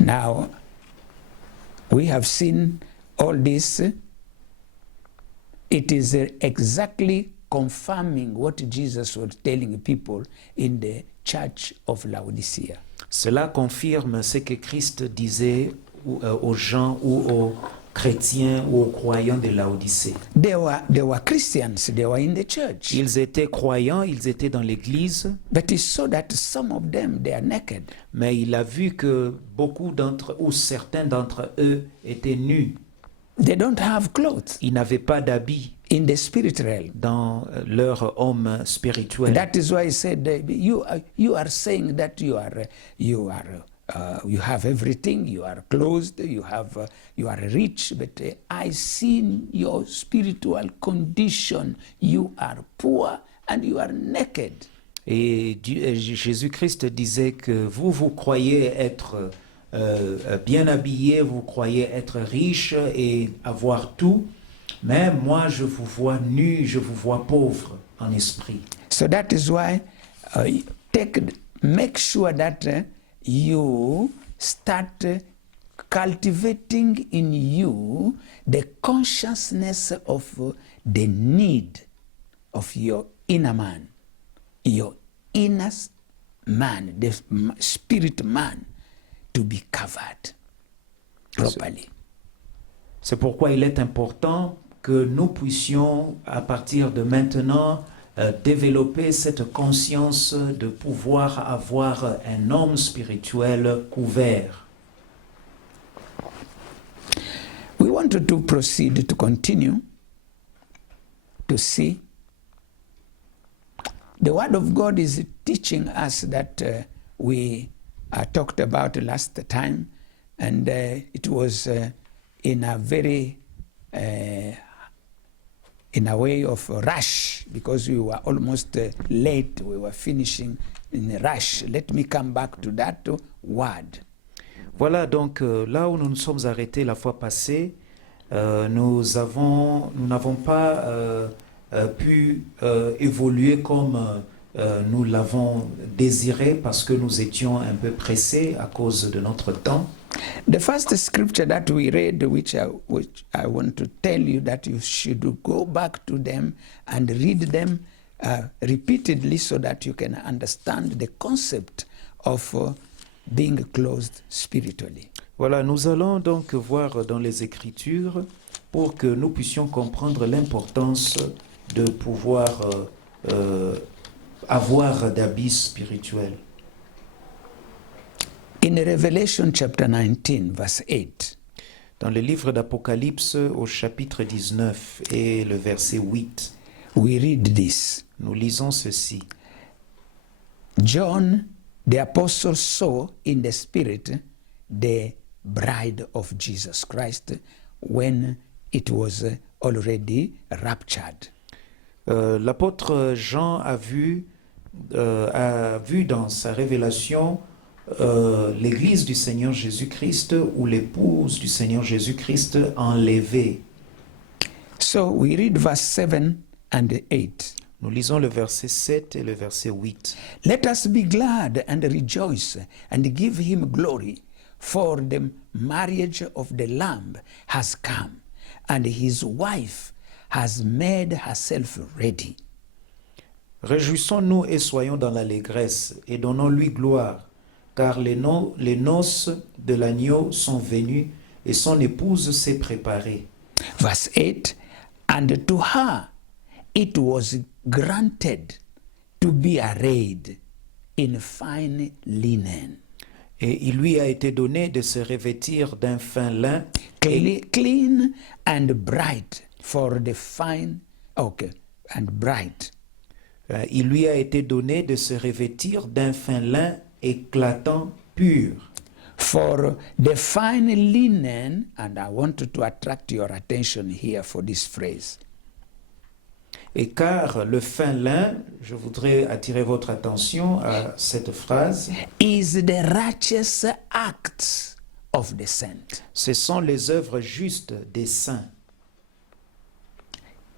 Now, we have seen all this. It is exactly confirming what Jesus was telling people in the church of Laodicea. Cela confirme ce que Christ disait aux gens ou aux chrétiens ou aux croyants de Laodicée. They were Christians, they were in the church. Ils étaient croyants, ils étaient dans l'église, But he saw that some of them, they are naked. mais il a vu que beaucoup d'entre ou certains d'entre eux étaient nus. They don't have clothes Ils n'avaient pas d'habits in the spirit realm. dans leur homme spirituel. That is why he said, you are saying that you have everything, you are clothed, you are rich, but I see your spiritual condition. You are poor and you are naked. Et Jésus-Christ disait que vous croyez être bien habillé, vous croyez être riche et avoir tout, mais moi je vous vois nu, je vous vois pauvre en esprit. So that is why make sure that you start cultivating in you the consciousness of the need of your inner man, your inner man, the spirit man, to be covered properly. C'est pourquoi il est important que nous puissions, à partir de maintenant, développer cette conscience de pouvoir avoir un homme spirituel couvert. We wanted to proceed to continue to see. The Word of God is teaching us that we talked about last time, and it was in a very, in a way of rush, because we were almost late. We were finishing in a rush. Let me come back to that word. Voilà donc là où nous nous sommes arrêtés la fois passée, nous n'avons pas pu évoluer comme nous l'avons désiré parce que nous étions un peu pressés à cause de notre temps. The first scripture that we read, which I want to tell you that you should go back to them and read them repeatedly so that you can understand the concept of being closed spiritually. Voilà, nous allons donc voir dans les Écritures pour que nous puissions comprendre l'importance de pouvoir avoir d'habits spirituels. In Revelation chapter 19, verse 8, Dans le livre d'Apocalypse au chapitre 19 et le verset 8, we read this. nous lisons ceci. John, the apostle, saw in the spirit the bride of Jesus Christ when it was already raptured. L'apôtre Jean a vu dans sa révélation l'église du Seigneur Jésus-Christ ou l'épouse du Seigneur Jésus-Christ enlevée. So we read verse 7 and 8. Nous lisons le verset 7 et le verset 8. Let us be glad and rejoice and give him glory, for the marriage of the Lamb has come, and his wife has made herself ready. Réjouissons-nous et soyons dans l'allégresse et donnons-lui gloire, car les noces de l'agneau sont venues et son épouse s'est préparée. Verse 8, and to her it was granted to be arrayed in fine linen, Et il lui a été donné de se revêtir d'un fin lin clean and bright for the fine, okay, and bright. Il lui a été donné de se revêtir d'un fin lin éclatant pur. For the fine linen, and I wanted to attract your attention here for this phrase. Et car le fin lin, je voudrais attirer votre attention à cette phrase, Is the righteous acts of the saint. ce sont les œuvres justes des saints.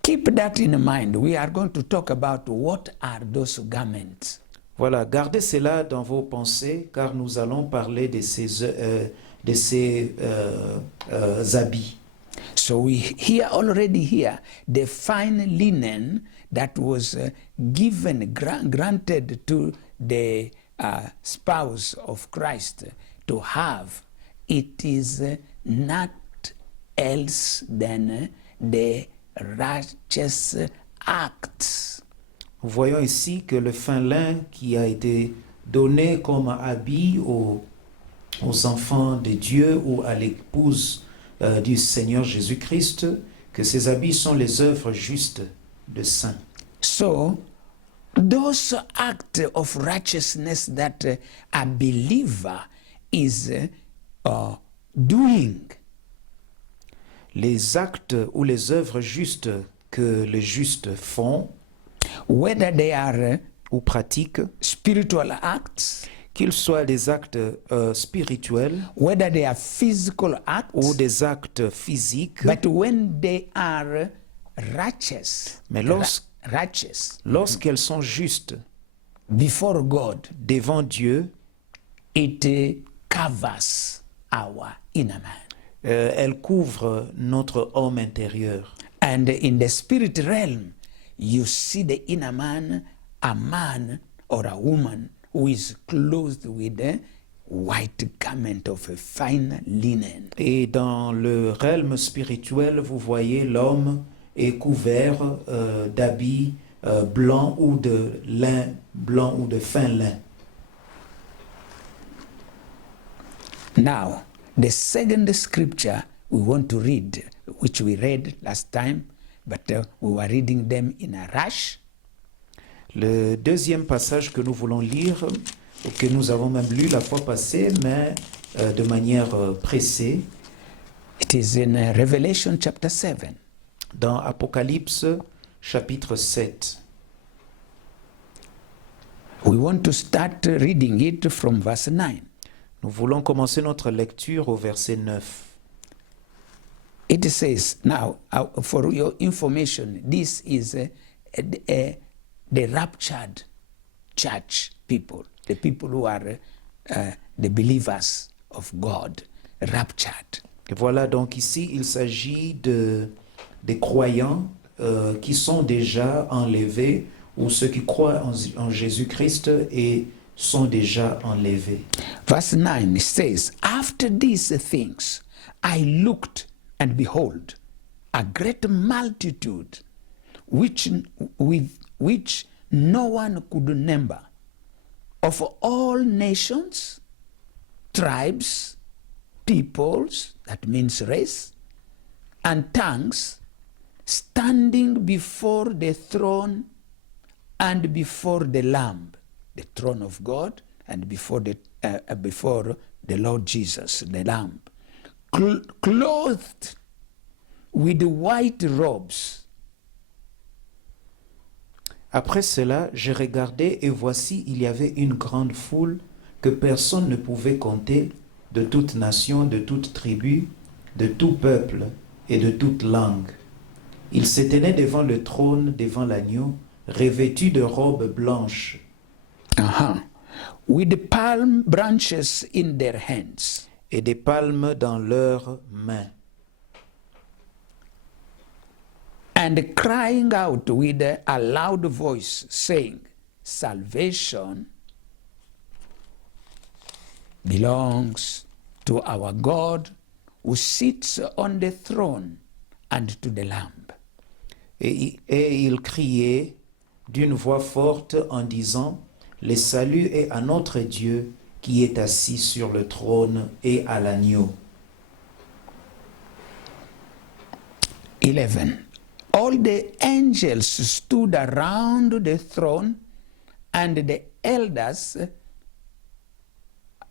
Keep that in mind. We are going to talk about what are those garments. Voilà, gardez cela dans vos pensées, car nous allons parler de ces habits. So we hear already here the fine linen that was granted to the spouse of Christ to have. It is not else than the righteous acts. Nous voyons ici que le fin lin qui a été donné comme habit aux enfants de Dieu ou à l'épouse du Seigneur Jésus-Christ, que ces habits sont les œuvres justes de saints. So, those acts of righteousness that a believer is doing, Les actes ou les œuvres justes que les justes font whether they are ou pratiquent, spiritual acts, qu'ils soient des actes spirituels whether they are physical acts, ou des actes physiques, but when they are righteous, mais righteous lorsqu'elles sont justes before God, devant Dieu, it covers our inner man. elles couvrent notre homme intérieur. And in the spirit realm, you see the inner man, a man or a woman who is clothed with a white garment of a fine linen. Et dans le realm spirituel, vous voyez l'homme est couvert d'habits blanc ou de lin blanc ou de fin lin. Now, the second scripture we want to read, which we read last time, but we were reading them in a rush. Le deuxième passage que nous voulons lire, que nous avons même lu la fois passée, mais de manière pressée, It is in Revelation chapter 7. dans Apocalypse chapitre 7. We want to start reading it from verse 9. Nous voulons commencer notre lecture au verset 9. It says, now, for your information, this is the raptured church people, the people who are the believers of God, raptured. Et voilà, donc ici, il s'agit des croyants qui sont déjà enlevés, ou ceux qui croient en Jésus-Christ et sont déjà enlevés. Verse 9 says, after these things I looked, and behold, a great multitude, with which no one could number, of all nations, tribes, peoples, that means race, and tongues, standing before the throne and before the Lamb, the throne of God, and before the Lord Jesus, the Lamb, clothed with white robes. Après cela, j'ai regardé et voici, il y avait une grande foule que personne ne pouvait compter, de toute nation, de toute tribu, de tout peuple et de toute langue. Ils se tenaient devant le trône, devant l'agneau, revêtus de robes blanches, With palm branches in their hands. et des palmes dans leurs mains, And crying out with a loud voice, saying, salvation belongs to our God who sits on the throne and to the Lamb. et ils criaient d'une voix forte en disant, le salut est à notre Dieu qui est assis sur le trône et à l'agneau. 11. All the angels stood around the throne, and the elders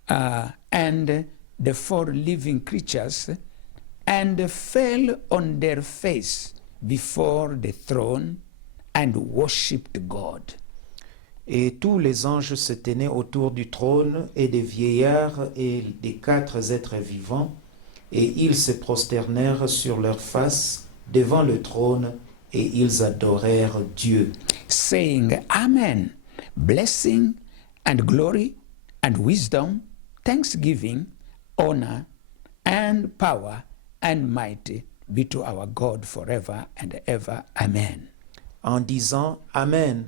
and the four living creatures, and fell on their face before the throne and worshipped God. Et tous les anges se tenaient autour du trône, et des vieillards et des 4 êtres vivants, et ils se prosternèrent sur leurs faces devant le trône, et ils adorèrent Dieu, saying, Amen, blessing and glory and wisdom, thanksgiving, honor and power and might be to our God forever and ever. Amen. en disant Amen,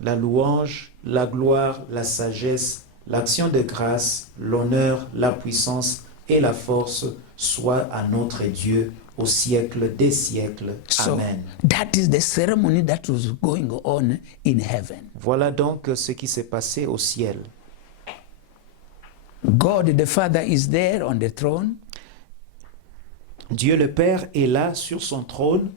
la louange, la gloire, la sagesse, l'action de grâce, l'honneur, la puissance et la force soient à notre Dieu au siècle des siècles. So Amen. that is the ceremony that was going on in heaven. Voilà donc ce qui s'est passé au ciel. God the Father is there on the throne. Dieu le Père est là sur son trône.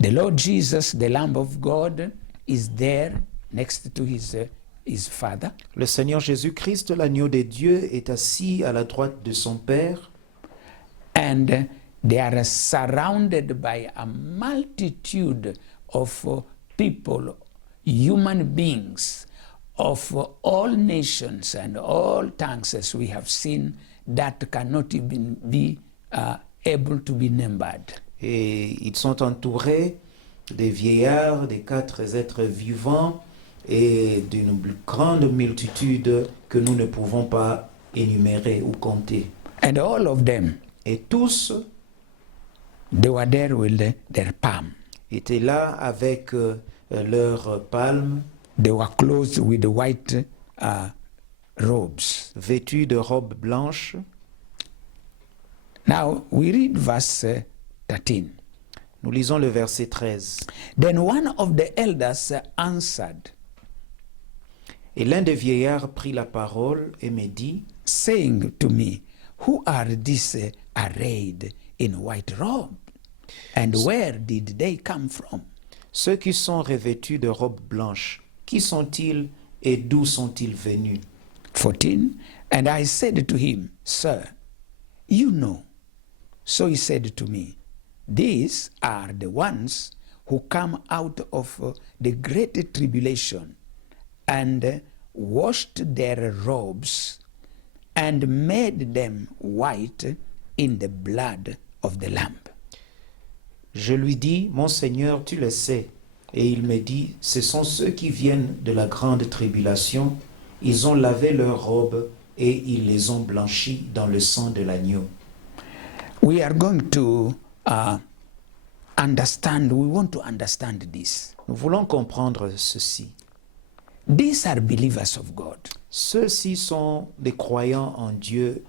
The Lord Jesus, the Lamb of God, is there next to his Father. Le Seigneur Jésus-Christ, l'agneau de Dieu, est assis à la droite de son Père. And they are surrounded by a multitude of people, human beings of all nations and all tongues, as we have seen, that cannot even be able to be numbered. Et ils sont entourés des vieillards, des 4 êtres vivants et d'une grande multitude que nous ne pouvons pas énumérer ou compter. And all of them, Et tous they were there with their palm. étaient là avec leurs palmes, They were clothed with white robes. vêtus de robes blanches. Now we read verse 13. Nous lisons le verset 13. Then one of the elders answered, Et l'un des vieillards prit la parole et me dit, saying to me, who are these arrayed in white robe? And where did they come from? ceux qui sont revêtus de robes blanches, qui sont-ils et d'où sont-ils venus? 14. And I said to him, Sir, you know. So he said to me, these are the ones who come out of the great tribulation and washed their robes and made them white in the blood of the Lamb. Je lui dis, mon Seigneur, tu le sais. Et il me dit, ce sont ceux qui viennent de la grande tribulation. Ils ont lavé leurs robes et ils les ont blanchies dans le sang de l'agneau. We are going to understand, we want to understand this. Nous voulons comprendre ceci. These are believers of God. Ceux-ci sont des croyants en Dieu.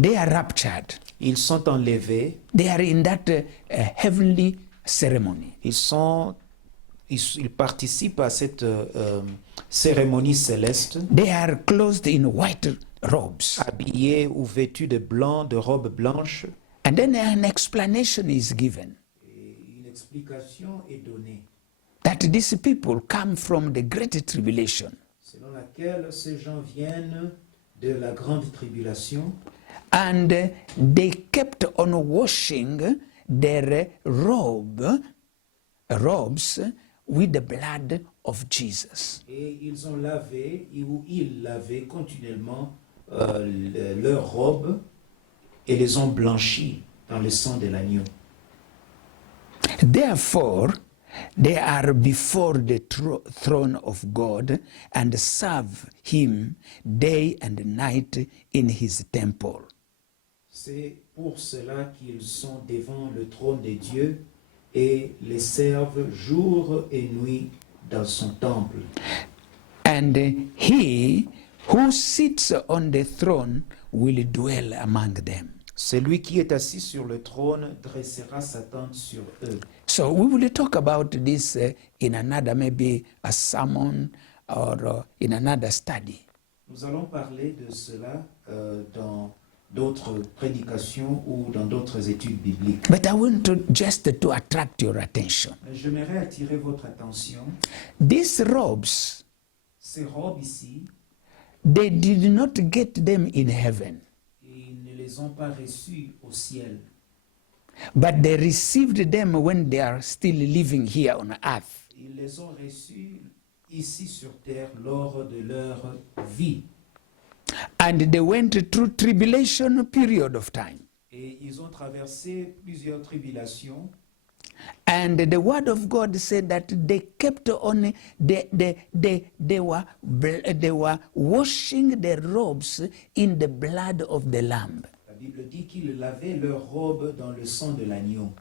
They are raptured. Ils sont enlevés. They are in that heavenly ceremony. Ils participent à cette cérémonie céleste, They are clothed in white robes. habillés ou vêtus de blanc, de robes blanches. And then an explanation is given Et une explication est donnée, that these people come from the great tribulation. selon laquelle ces gens viennent de la grande tribulation. And they kept on washing their robes with the blood of Jesus. Et ils ont lavé, ou ils lavaient continuellement leurs robes et les ont blanchies dans le sang de l'agneau. Therefore, they are before the throne of God and serve him day and night in his temple. C'est pour cela qu'ils sont devant le trône de Dieu et les servent jour et nuit dans son temple. And he who sits on the throne will dwell among them. Celui qui est assis sur le trône dressera sa tente sur eux. So we will talk about this in another, maybe a sermon or in another study. Nous allons parler de cela dans d'autres prédications ou dans d'autres études bibliques. But I want to just to attract your attention. Mais j'aimerais attirer votre attention. These robes, Ces robes ici, they did not get them in heaven, ils ne les ont pas reçues au ciel, but they received them when they are still living here on earth. ils les ont reçues ici sur terre lors de leur vie. And they went through tribulation period of time. Et ils ont traversé plusieurs tribulations. And the word of God said that they kept on, they were washing their robes in the blood of the Lamb. La Bible dit qu'ils lavaient leurs robes dans le sang de l'agneau.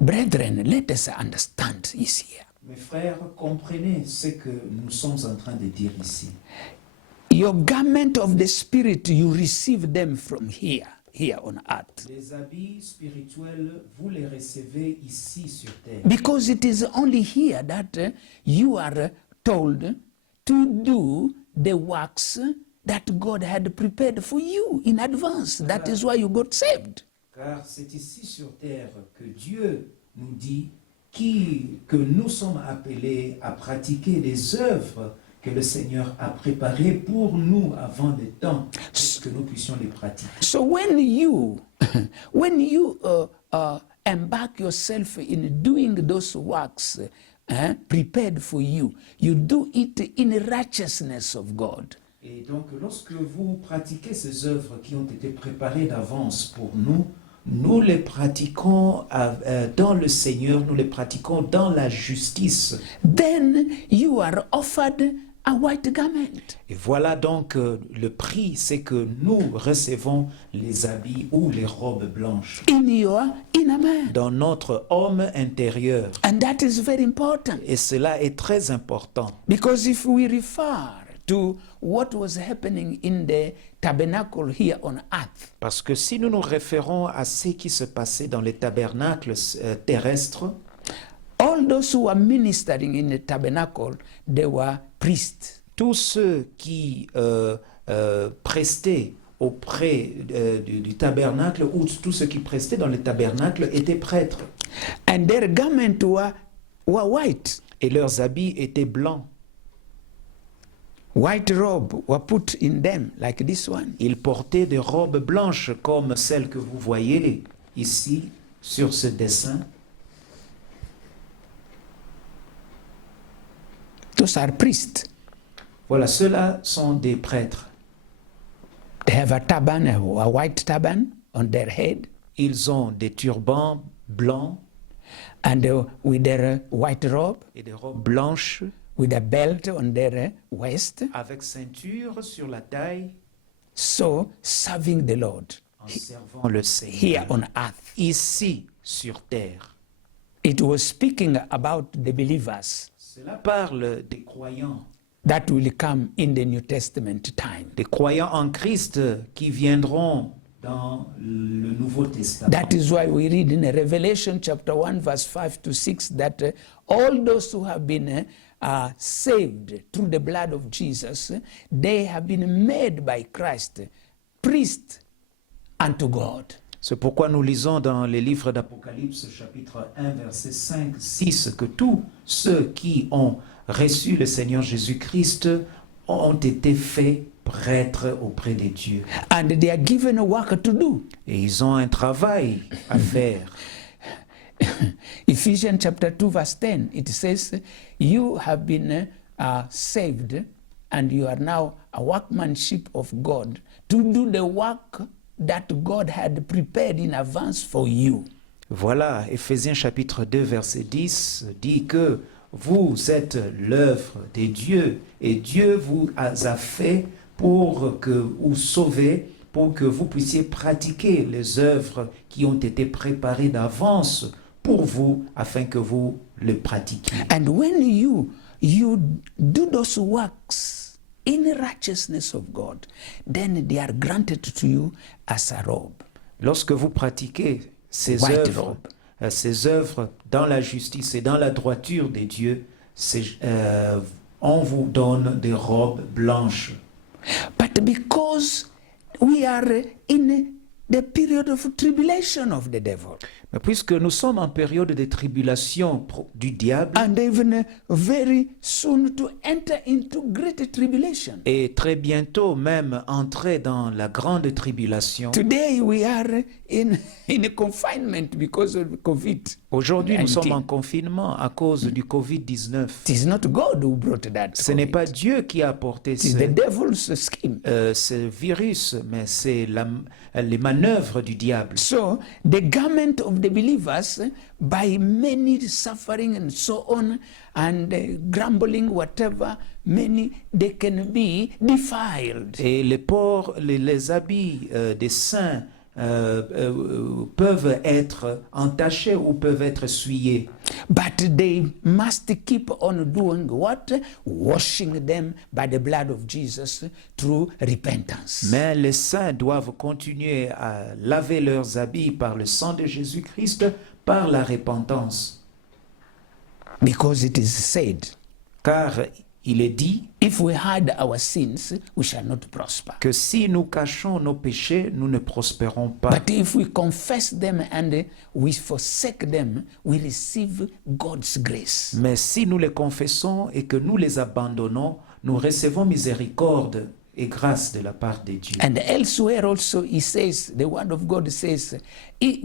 Brethren, let us understand this here. Mes frères, comprenez ce que nous sommes en train de dire ici. Your garment of the Spirit, you receive them from here on earth. Les habits spirituels, vous les recevez ici sur terre. Because it is only here that you are told to do the works that God had prepared for you in advance. That is why you got saved. Car c'est ici sur terre que Dieu nous dit que nous sommes appelés à pratiquer les œuvres que le Seigneur a préparées pour nous avant le temps, pour que nous puissions les pratiquer. So when you embark yourself in doing those works prepared for you, you do it in righteousness of God. Et donc, lorsque vous pratiquez ces œuvres qui ont été préparées d'avance pour nous, nous les pratiquons dans le Seigneur, nous les pratiquons dans la justice. Then you are offered a white garment. Et voilà donc le prix, c'est que nous recevons les habits ou les robes blanches In your inner man. dans notre homme intérieur. And that is very important. Et cela est très important. Because if we refer to what was happening in the tabernacle here on earth, Parce que si nous nous référons à ce qui se passait dans les tabernacles terrestres, all those who were ministering in the tabernacle, they were priests. tous ceux qui prestaient auprès du tabernacle, ou tous ceux qui prestaient dans le tabernacle étaient prêtres. And their garments were white. Et leurs habits étaient blancs. White robes were put in them, like this one. Ils portaient des robes blanches comme celles que vous voyez ici sur ce dessin. Those are priests. Voilà, ceux-là sont des prêtres. They have a turban, a white turban on their head, Ils ont des turbans blancs and with their white robe, et des robes blanches with a belt on their waist. avec ceinture sur la taille So, serving the Lord en servant le here Seigneur on earth. ici sur terre. It was speaking about the believers Cela parle des croyants that will come in the New Testament time. des croyants en Christ qui viendront dans le Nouveau Testament. That is why we read in Revelation chapter 1 verse 5 to 6 that all those who have been saved through the blood of Jesus, they have been made by Christ priests unto God. C'est pourquoi nous lisons dans les livres d'Apocalypse chapitre 1 verset 5, 6 que tous ceux qui ont reçu le Seigneur Jésus-Christ ont été faits prêtres auprès de Dieu. And they are given a work to do. Et ils ont un travail à faire. Ephesians chapter 2 verse 10, it says, you have been saved and you are now a workmanship of God to do the work that God had prepared in advance for you. Voilà, Éphésiens chapitre 2 verset 10 dit que vous êtes l'œuvre de Dieu et Dieu vous a fait pour que vous sauvez, pour que vous puissiez pratiquer les œuvres qui ont été préparées d'avance pour vous afin que vous les pratiquiez. And when you do those works in righteousness of God, then they are granted to you as a robe. Lorsque vous pratiquez ces White œuvres, ces œuvres dans la justice et dans la droiture de Dieu, on vous donne des robes blanches. But because we are in the period of tribulation of the devil, Mais puisque nous sommes en période de tribulation du diable, and even very soon to enter into great tribulation. et très bientôt même entrer dans la grande tribulation, Today we are in a confinement because of COVID. aujourd'hui nous 19. sommes en confinement à cause du Covid-19. It is not God who brought that. Ce n'est COVID. pas Dieu qui a apporté It is the devil's scheme. ce virus, mais c'est les manœuvres du diable. So the garment of the believers, by many suffering and so on, and grumbling, whatever, many they can be defiled. Et les habits des saints peuvent être entachés ou peuvent être souillés. But they must keep on doing what? Washing them by the blood of Jesus through repentance. Mais les saints doivent continuer à laver leurs habits par le sang de Jésus-Christ, par la repentance. Because it is said, Car il est dit if we hide our sins, we shall not prosper. que si nous cachons nos péchés, nous ne prospérons pas. But if we confess them and we forsake them, we receive God's grace. Mais si nous les confessons et que nous les abandonnons, nous recevons miséricorde et grâce de la part de Dieu. And elsewhere also he says, the word of God says,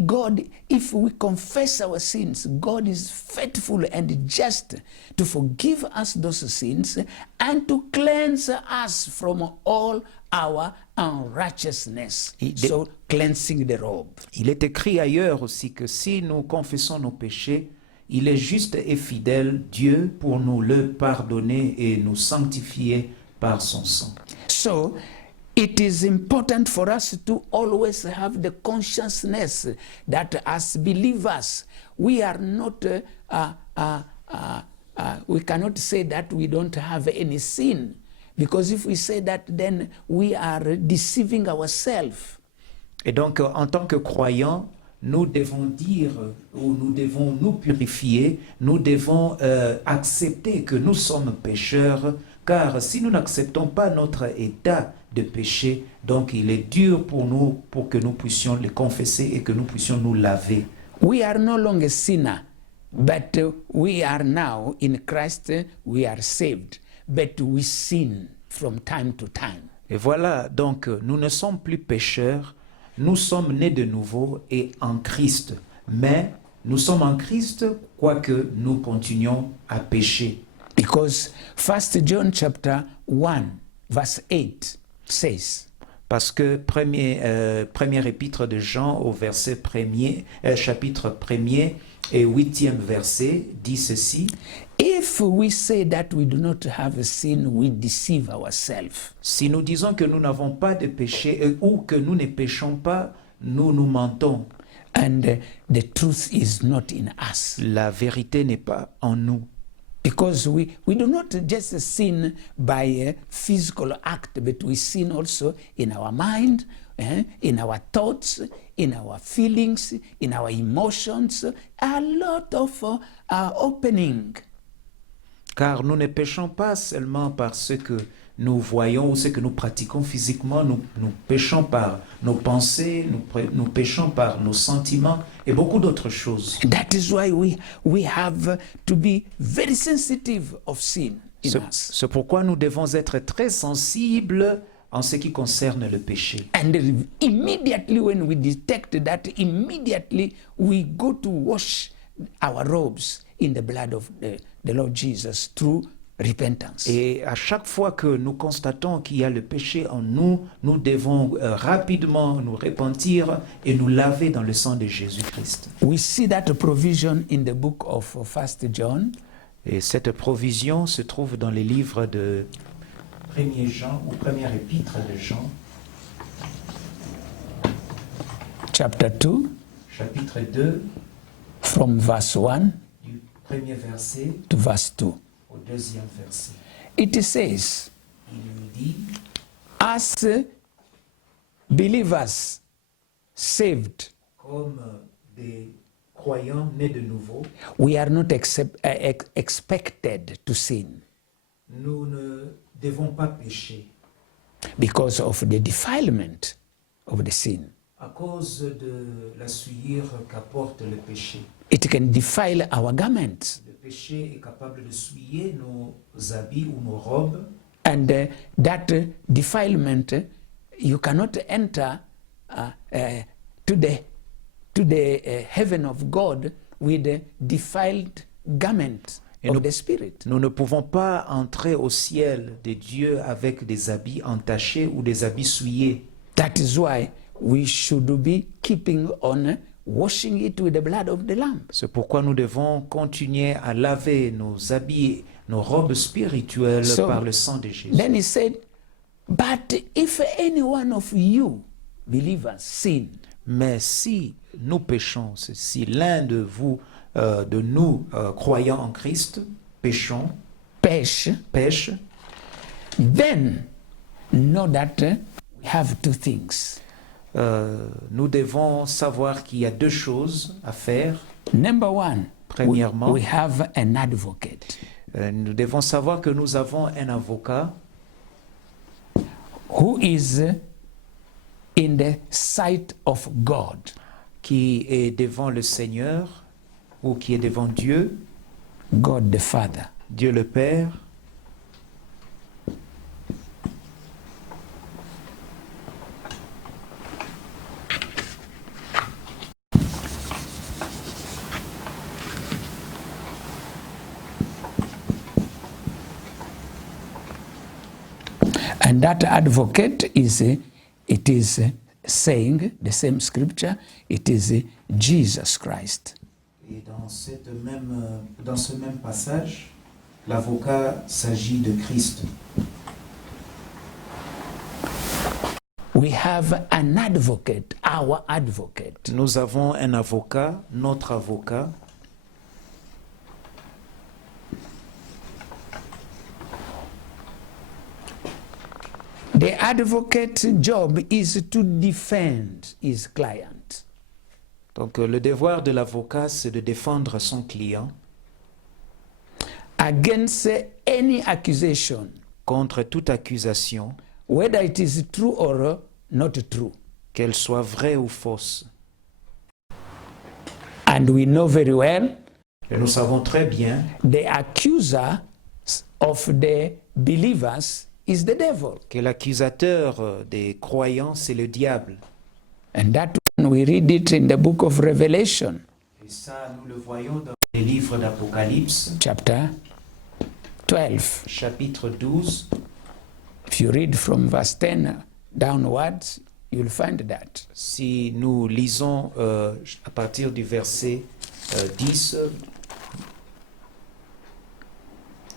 God, if we confess our sins, God is faithful and just to forgive us those sins and to cleanse us from all our unrighteousness. So cleansing the robe. Il est écrit ailleurs aussi que si nous confessons nos péchés, il est juste et fidèle, Dieu, pour nous le pardonner et nous sanctifier par son sang. So it is important for us to always have the consciousness that as believers, we are not, we cannot say that we don't have any sin, Because if we say that, then we are deceiving ourselves. Et donc, en tant que croyants, nous devons dire, ou nous devons nous purifier, nous devons accepter que nous sommes pécheurs, car si nous n'acceptons pas notre état de péché, donc il est dur pour nous, pour que nous puissions le confesser et que nous puissions nous laver. We are no longer sinner, but we are now in Christ, we are saved, but we sin from time to time. Et voilà, donc nous ne sommes plus pécheurs, nous sommes nés de nouveau et en Christ. Mais nous sommes en Christ, quoique nous continuons à pécher. Because 1 John chapter 1 verse 8 says, Parce que première épître de Jean au verset chapitre 1er et 8e verset dit ceci. if we say that we do not have a sin, we deceive ourselves. Si nous disons que nous n'avons pas de péché ou que nous ne péchons pas, nous nous mentons. And the truth is not in us. La vérité n'est pas en nous. Because we do not just sin by a physical act, but we sin also in our mind, in our thoughts, in our feelings, in our emotions. A lot of opening. Car nous ne péchons pas seulement par ce que nous voyons ou ce que nous pratiquons physiquement, nous péchons par nos pensées, nous péchons par nos sentiments et beaucoup d'autres choses. That is why we have to be very sensitive of sin in us. C'est pourquoi nous devons être très sensibles en ce qui concerne le péché. And immediately when we detect that, immediately we go to wash our robes in the blood of the Lord Jesus through repentance. Et à chaque fois que nous constatons qu'il y a le péché en nous, nous devons rapidement nous repentir et nous laver dans le sang de Jésus-Christ. We see that provision in the book of 1 John. Et cette provision se trouve dans les livres de 1er Jean ou première épître de Jean, Chapter 2, chapitre 2, from verse 1 du premier verset to verse 2. au deuxième verset. It says, Il nous dit, as believers saved, comme des croyants nés de nouveau, we are not expected to sin nous ne devons pas pécher because of the defilement of the sin. à cause de la souillure qu'apporte le péché. It can defile our garments. Le péché est capable de souiller nos habits ou nos robes. And that defilement, you cannot enter to the heaven of God with a defiled garment of the Spirit. Nous ne pouvons pas entrer au ciel de Dieu avec des habits entachés ou des habits souillés. That is why we should be keeping on washing it with the blood of the Lamb. C'est pourquoi nous devons continuer à laver nos habits, nos robes spirituelles So, par le sang de Jésus. Then he said, but if any one of you believers sin, Mais si nous péchons, si l'un de vous, de nous croyants en Christ, pêche, pêche, then know that we have two things. nous devons savoir qu'il y a deux choses à faire. Number one, Premièrement, we have an advocate nous devons savoir que nous avons un avocat who is in the sight of God. qui est devant le Seigneur ou qui est devant Dieu, God the Father. Dieu le Père. And that advocate is, it is saying, the same scripture, it is Jesus Christ. Et dans ce même passage, l'avocat s'agit de Christ. We have an advocate, our advocate. Nous avons un avocat, notre avocat, The advocate's job is to defend his client. Donc le devoir de l'avocat, c'est de défendre son client Against any accusation, contre toute accusation, whether it is true or not true. qu'elle soit vraie ou fausse. And we know very well Et nous savons très bien the accuser of the believers is the devil. que l'accusateur des croyants, c'est le diable. And that one we read it in the book of Revelation, Et ça, nous le voyons dans les livres d'Apocalypse, chapter 12. chapitre 12. If you read from verse 10 downwards, you'll find that. Si nous lisons à partir du verset 10,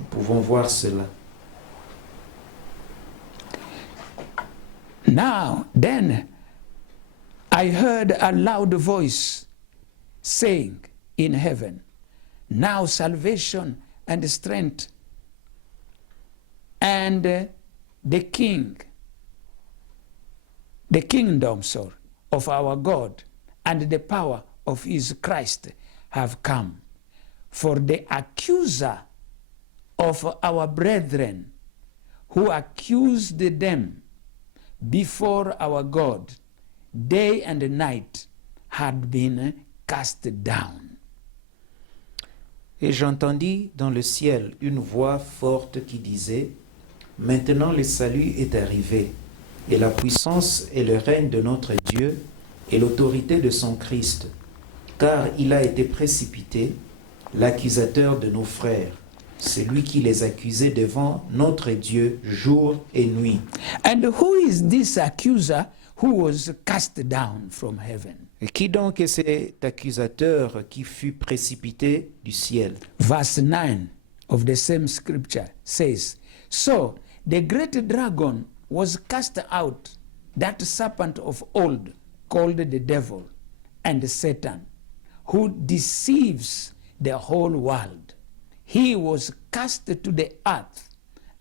nous pouvons voir cela. Now, then, I heard a loud voice saying in heaven, now salvation and strength and the kingdom, of our God and the power of his Christ have come. For the accuser of our brethren who accused them before our God day and night had been cast down. Et j'entendis dans le ciel une voix forte qui disait, maintenant le salut est arrivé, et la puissance et le règne de notre Dieu, et l'autorité de son Christ, car il a été précipité, l'accusateur de nos frères, celui qui les accusait devant notre Dieu jour et nuit. And who is this accuser who was cast down from heaven? Et qui donc est cet accusateur qui fut précipité du ciel? Verse 9 of the same scripture says, so the great dragon was cast out, that serpent of old, called the devil and Satan, who deceives the whole world. He was cast to the earth,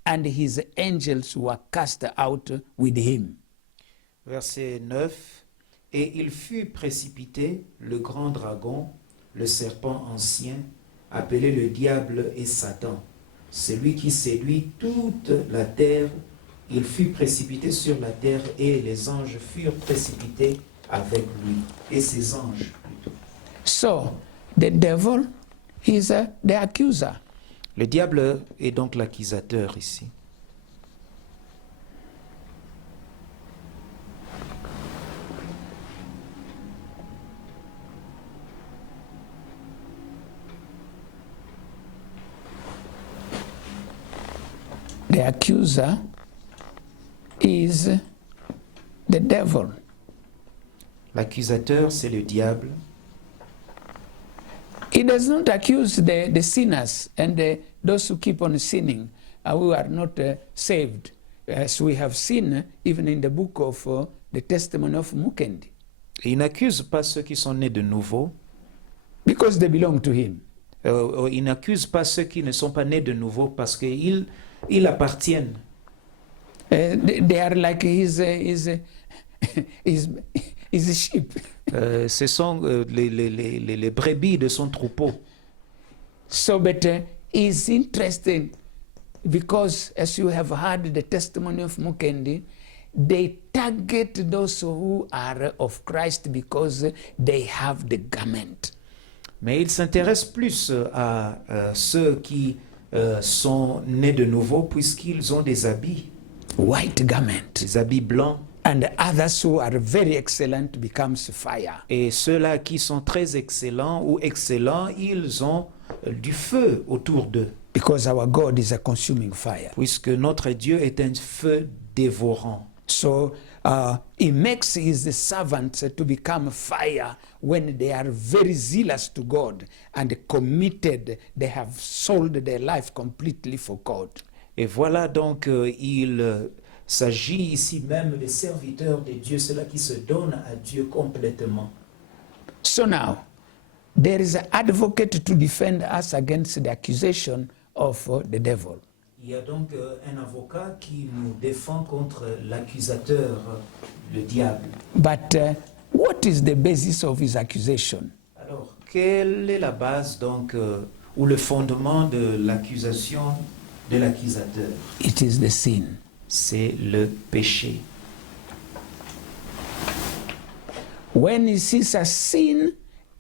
and his angels were cast out with him. Verset 9. Et il fut précipité, le grand dragon, le serpent ancien, appelé le diable et Satan, celui qui séduit toute la terre. Il fut précipité sur la terre et les anges furent précipités avec lui. Et ses anges plutôt. So, the devil is the accuser. Le diable est donc l'accusateur ici. The accuser is the devil. L'accusateur, c'est le diable. He does not accuse the sinners and those who keep on sinning, who are not saved, as we have seen even in the book of the testimony of Mukendi, Et il n'accuse pas ceux qui sont nés de nouveau. because they belong to him. Il n'accuse pas ceux qui ne sont pas nés de nouveau parce qu'ils appartiennent. They are like his sheep. Ce sont les brebis de son troupeau. So, but it's interesting because, as you have heard the testimony of Mukendi, they target those who are of Christ because they have the garment. Mais il s'intéresse plus à ceux qui sont nés de nouveau puisqu'ils ont des habits, White garment. des habits blancs. And others who are very excellent becomes fire. Et ceux-là qui sont très excellents ou excellents, ils ont du feu autour d'eux. Because our God is a consuming fire. Puisque notre Dieu est un feu dévorant. So he makes his servants to become fire when they are very zealous to God and committed. They have sold their life completely for God. Et voilà donc il s'agit ici même des serviteurs de Dieu, ceux-là qui se donnent à Dieu complètement. So now, there is an advocate to defend us against the accusation of the devil. Il y a donc un avocat qui nous défend contre l'accusateur, le diable. But what is the basis of his accusation? Alors, quelle est la base donc, ou le fondement de l'accusation de l'accusateur? It is the sin. C'est le péché. When he sees a sin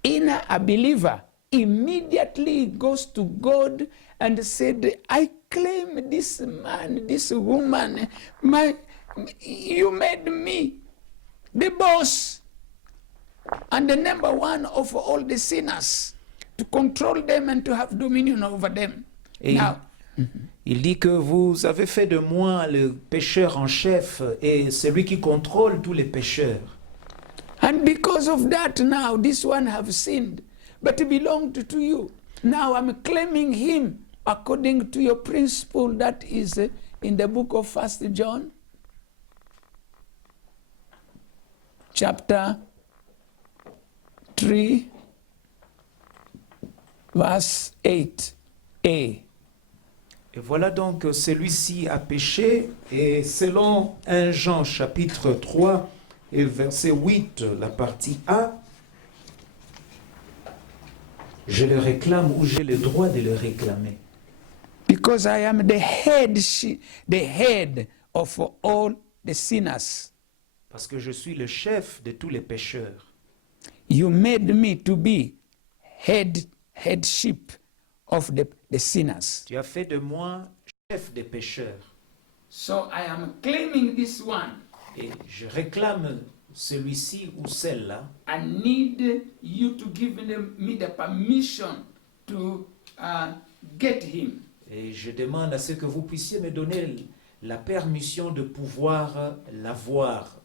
in a believer, immediately he goes to God and said, I claim this man, this woman, you made me the boss and the number one of all the sinners, to control them and to have dominion over them. Et Now, il dit que vous avez fait de moi le pécheur en chef et celui qui contrôle tous les pécheurs. and because of that, now this one have sinned, but it belonged to you. Now I'm claiming him according to your principle that is in the book of 1 John, chapter 3, verse 8a. Et voilà donc celui-ci a péché et selon 1 Jean chapitre 3 et verset 8, la partie A, je le réclame ou j'ai le droit de le réclamer. Because I am the head of all the sinners. Parce que je suis le chef de tous les pécheurs. You made me to be headship of the sinners. Tu as fait de moi chef des pécheurs. So I am claiming this one. Et je réclame celui-ci ou celle-là. I need you to give me the permission to get him. Et je demande à ce que vous puissiez me donner la permission de pouvoir l'avoir.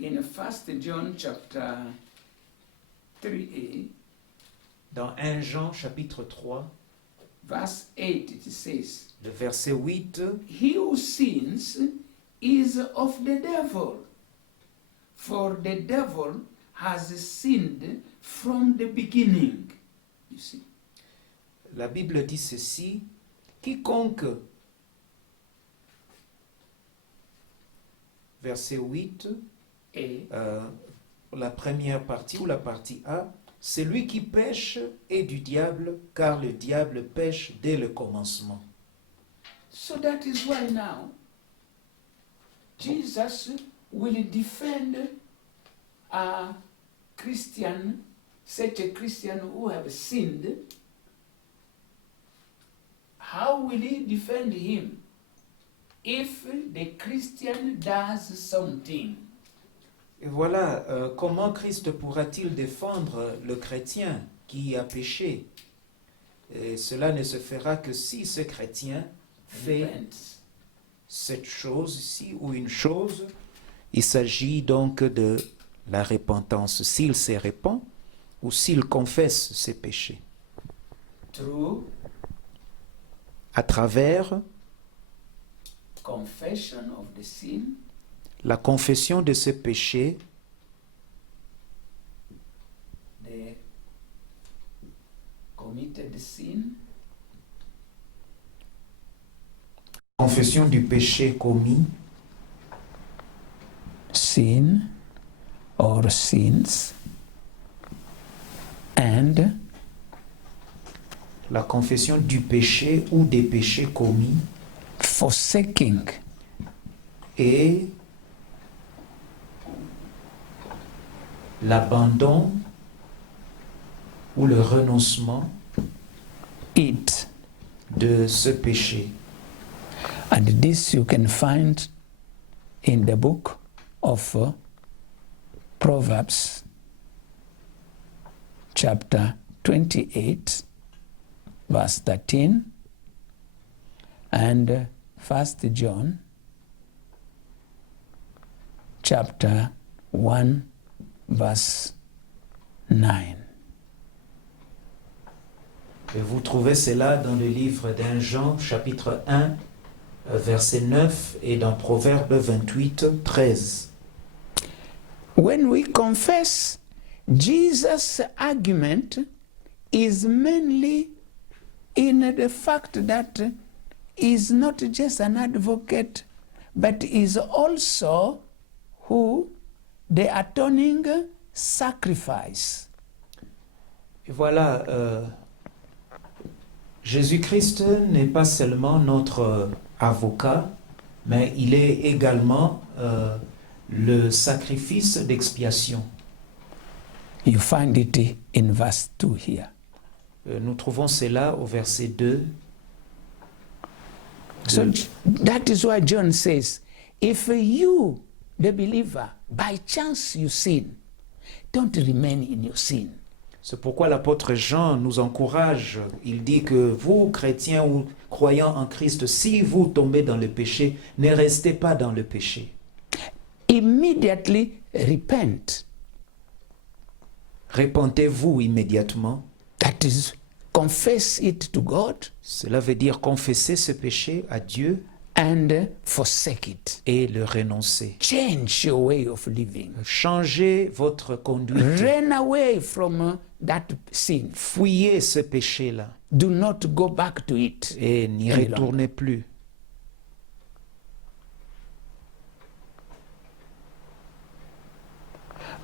In 1 John chapter 3a, Dans 1 Jean chapitre 3, verse 8, it says, le verset 8, He who sins is of the devil, for the devil has sinned from the beginning. You see? la Bible dit ceci, quiconque, verset 8, Et la première partie ou la partie A, celui qui pêche est du diable, car le diable pêche dès le commencement. so that is why now Jesus will defend a Christian, such a Christian who have sinned. How will he defend him if the Christian does something? Et voilà, comment Christ pourra-t-il défendre le chrétien qui a péché? Et cela ne se fera que si ce chrétien fait Repent. cette chose ici ou une chose. Il s'agit donc de la repentance, s'il se répand ou s'il confesse ses péchés. Through À travers confession of the sin, la confession de ses péchés, the committed sin, confession du péché commis, sin or sins, and la confession du péché ou des péchés commis, forsaking et l'abandon ou le renoncement it. de ce péché. And this you can find in the book of Proverbs, chapter 28, verse 13, and 1 John, chapter 1, verse 9. Et vous trouvez cela dans le livre d'Un Jean, chapitre 1, verset 9, et dans Proverbe 28, 13. When we confess, Jesus' argument is mainly in the fact that he's not just an advocate, but is also who the atoning sacrifice. Et voilà, Jésus-Christ n'est pas seulement notre avocat, mais il est également le sacrifice d'expiation. You find it in verse 2 here. Nous trouvons cela au verset 2. So that is why John says, if you, the believer, by chance you sin, don't remain in your sin. C'est pourquoi l'apôtre Jean nous encourage. Il dit que vous, chrétiens ou croyants en Christ, si vous tombez dans le péché, ne restez pas dans le péché. Immediately repent. Repentez-vous immédiatement. That is, confess it to God Cela veut dire confesser ce péché à Dieu and forsake it. et le renoncer. Change your way of living. Changez votre conduite. Run away from that sin. Fuyez ce péché-là Do not go back to it. et n'y Any retournez plus.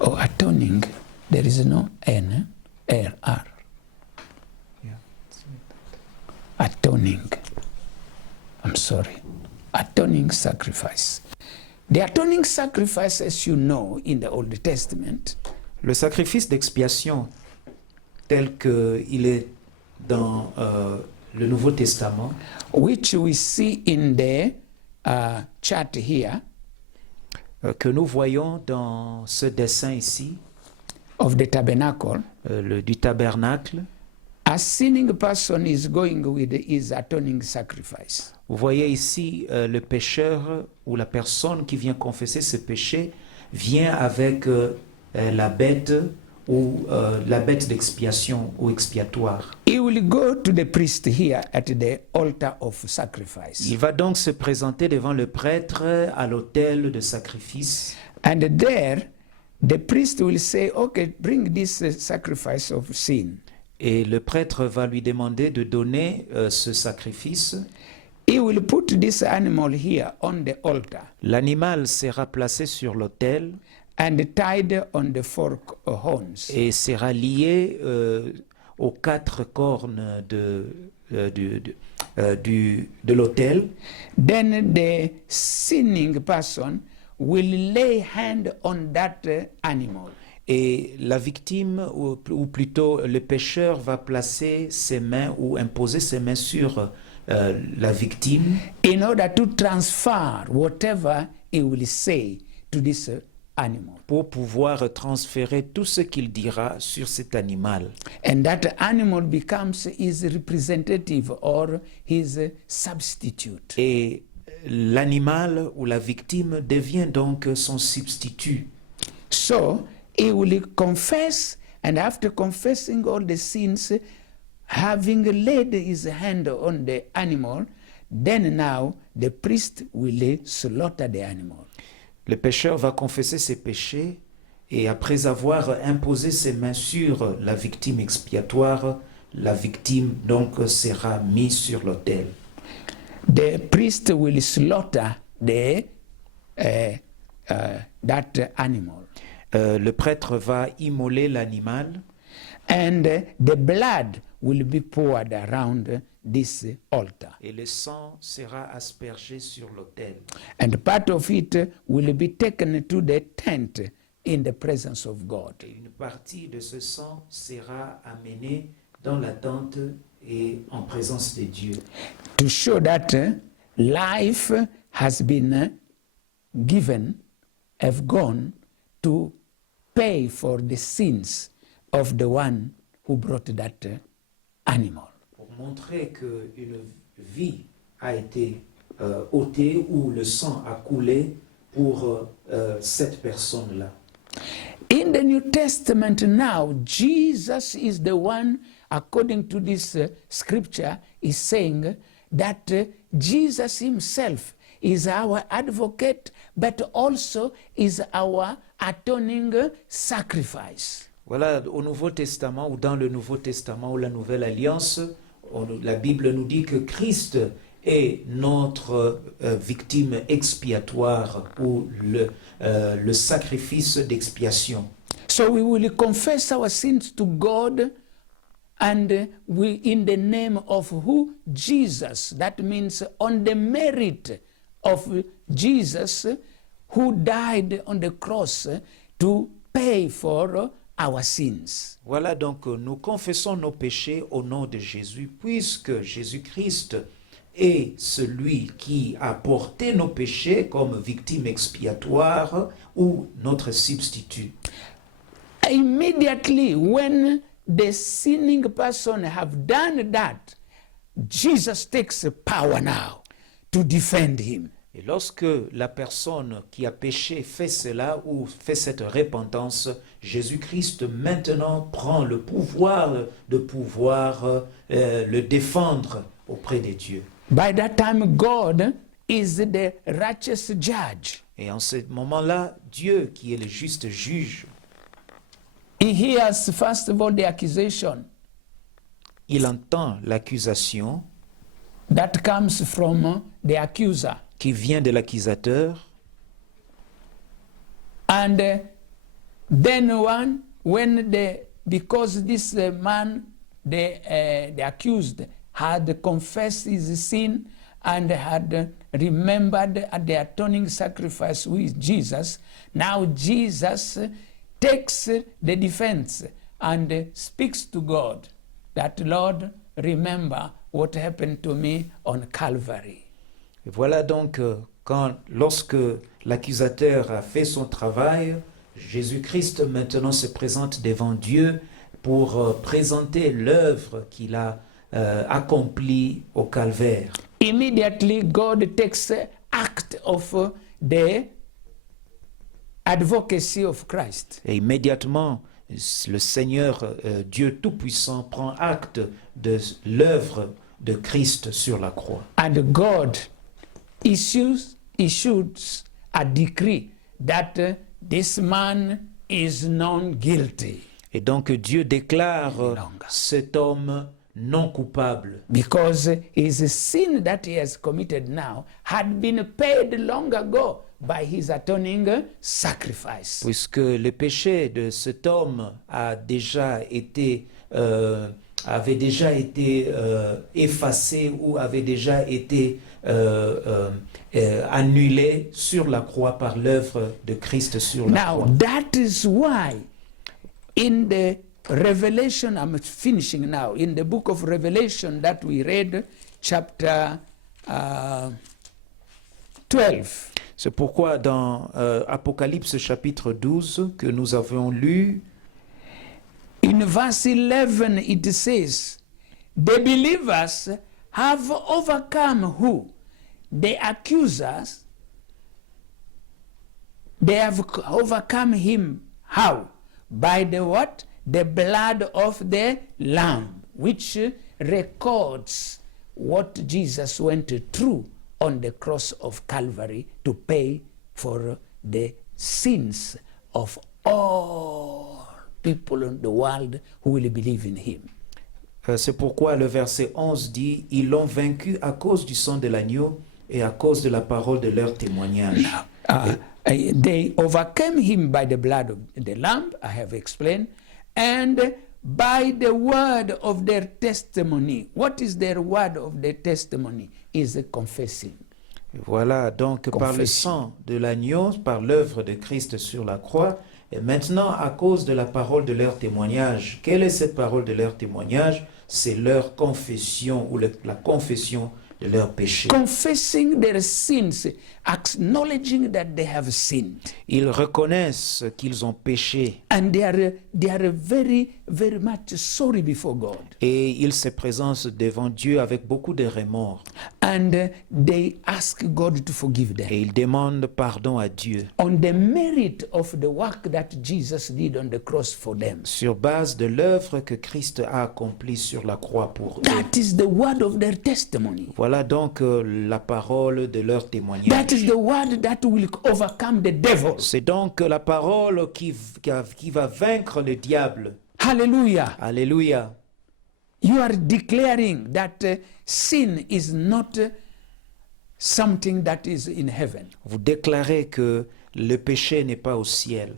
Oh, atoning, there is no N, R. Atoning. I'm sorry. Atoning sacrifice. The atoning sacrifice, as you know, in the Old Testament, Le sacrifice d'expiation tel qu'il est dans le Nouveau Testament, which we see in the chart here que nous voyons dans ce dessin ici, of the tabernacle, du tabernacle, a sinning person is going with his atoning sacrifice. vous voyez ici le pécheur ou la personne qui vient confesser ce péché vient avec la bête ou la bête d'expiation ou expiatoire. He will go to the priest here at the altar of sacrifice. Il va donc se présenter devant le prêtre à l'autel de sacrifice. And there, the priest will say, okay, bring this sacrifice of sin. Et le prêtre va lui demander de donner ce sacrifice. He will put this animal here on the altar L'animal sera placé sur l'autel and tied on the four horns. et sera lié aux quatre cornes de l'autel. Then the sinning person will lay hand on that animal. Et la victime, ou plutôt le pécheur, va placer ses mains ou imposer ses mains sur la victime in order to transfer whatever he will say to this animal. pour pouvoir transférer tout ce qu'il dira sur cet animal. And that animal becomes his representative or his substitute. Et l'animal ou la victime devient donc son substitut. So he will confess, and after confessing all the sins, having laid his hand on the animal, then now the priest will slaughter the animal. Le pécheur va confesser ses péchés et après avoir imposé ses mains sur la victime expiatoire, la victime donc sera mise sur l'autel. The priest will slaughter that animal. Le prêtre va immoler l'animal And the blood will be poured around this altar. et le sang sera aspergé sur l'autel. And part of it will be taken to the tent in the presence of God. Et une partie de ce sang sera amenée dans la tente et en présence de Dieu. To show that life has been given, have gone to pay for the sins of the one who brought that animal. Pour montrer qu'une vie a été ôtée ou le sang a coulé pour cette personne-là. In the New Testament now, Jesus is the one, according to this scripture, is saying that Jesus himself is our advocate, but also is our atoning sacrifice. Voilà, au Nouveau Testament ou dans le Nouveau Testament ou la Nouvelle Alliance, la Bible nous dit que Christ est notre victime expiatoire ou le sacrifice d'expiation. So we will confess our sins to God, and we, in the name of who? Jesus. That means on the merit of Jesus, who died on the cross to pay for our sins. Voilà, donc nous confessons nos péchés au nom de Jésus, puisque Jésus-Christ est celui qui a porté nos péchés comme victime expiatoire ou notre substitut. Immediately when the sinning person have done that, Jesus takes power now to defend him. Et lorsque la personne qui a péché fait cela ou fait cette repentance, Jésus-Christ maintenant prend le pouvoir de pouvoir le défendre auprès de Dieu. By that time, God is the righteous judge. Et en ce moment-là, Dieu, qui est le juste juge, He hears, first of all, the accusation il entend l'accusation that comes from the accuser. qui vient de l'accusateur. And then because this man, the accused, had confessed his sin and had remembered the atoning sacrifice with Jesus, now Jesus takes the defense and speaks to God that, Lord, remember what happened to me on Calvary. Et voilà donc lorsque l'accusateur a fait son travail, Jésus-Christ maintenant se présente devant Dieu pour présenter l'œuvre qu'il a accomplie au calvaire. Immediately, God takes act of the advocacy of Christ. Et immédiatement, le Seigneur, Dieu Tout-Puissant, prend acte de l'œuvre de Christ sur la croix. And God issues a decree that this man is non guilty. Et donc Dieu déclare cet homme non coupable. Because his sin that he has committed now had been paid long ago by his atoning sacrifice. Puisque le péché de cet homme avait déjà été effacé ou avait déjà été annulé sur la croix par l'œuvre de Christ sur la Now, croix. that is why in the Revelation, I'm finishing now, in the book of Revelation that we read, chapter 12, C'est pourquoi dans Apocalypse chapitre 12 que nous avons lu, in verse 11 it says, the believers have overcome who? The accusers. They have overcome him. How? By the what? The blood of the Lamb, which records what Jesus went through on the cross of Calvary to pay for the sins of all people in the world who will believe in him. c'est pourquoi le verset 11 dit, ils l'ont vaincu à cause du sang de l'agneau et à cause de la parole de leur témoignage. They overcame him by the blood of the Lamb, I have explained, and by the word of their testimony. What is their word of their testimony? Is confessing. Voilà, donc par le sang de l'agneau, par l'œuvre de Christ sur la croix, et maintenant à cause de la parole de leur témoignage. Quelle est cette parole de leur témoignage? C'est leur confession ou la confession de leurs péchés. Confessing their sins, acknowledging that they have sinned. Ils reconnaissent qu'ils ont péché. And they are very, very much sorry before God. Et ils se présentent devant Dieu avec beaucoup de remords. And they ask God to forgive them. Et ils demandent pardon à Dieu. On the merit of the work that Jesus did on the cross for them. Sur base de l'œuvre que Christ a accomplie sur la croix pour eux. That is the word of their testimony. Voilà donc la parole de leur témoignage. That is the word that will overcome the devil. C'est donc la parole qui va vaincre le diable. Hallelujah. Alléluia. You You are declaring that sin is not something that is in heaven. Vous déclarez que le péché n'est pas au ciel.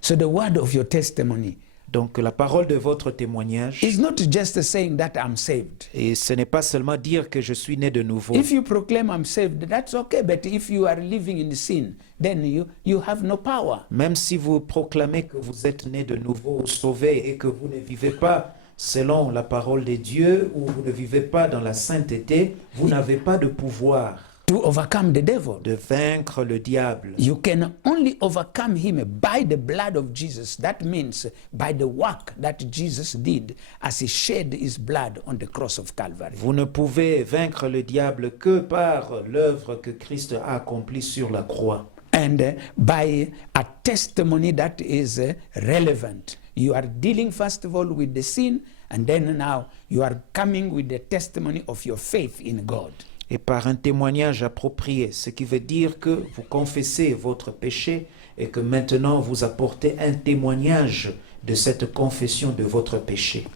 So the word of your testimony Donc la parole de votre témoignage, is not just saying that I'm saved. et ce n'est pas seulement dire que je suis né de nouveau. If you proclaim I'm saved, that's okay. But if you are living in sin, then you have no power. Même si vous proclamez que vous êtes né de nouveau, sauvé, et que vous ne vivez pas selon la parole de Dieu, ou vous ne vivez pas dans la sainteté, vous n'avez pas de pouvoir To overcome the devil, de vaincre le diable. you can only overcome him by the blood of Jesus. That means by the work that Jesus did as he shed his blood on the cross of Calvary. Vous ne pouvez vaincre le diable que par l'œuvre que Christ a accomplie sur la croix. And by a testimony that is relevant. You are dealing first of all with the sin, and then now you are coming with the testimony of your faith in God. Et par un témoignage approprié, ce qui veut dire que vous confessez votre péché et que maintenant vous apportez un témoignage de cette confession de votre péché.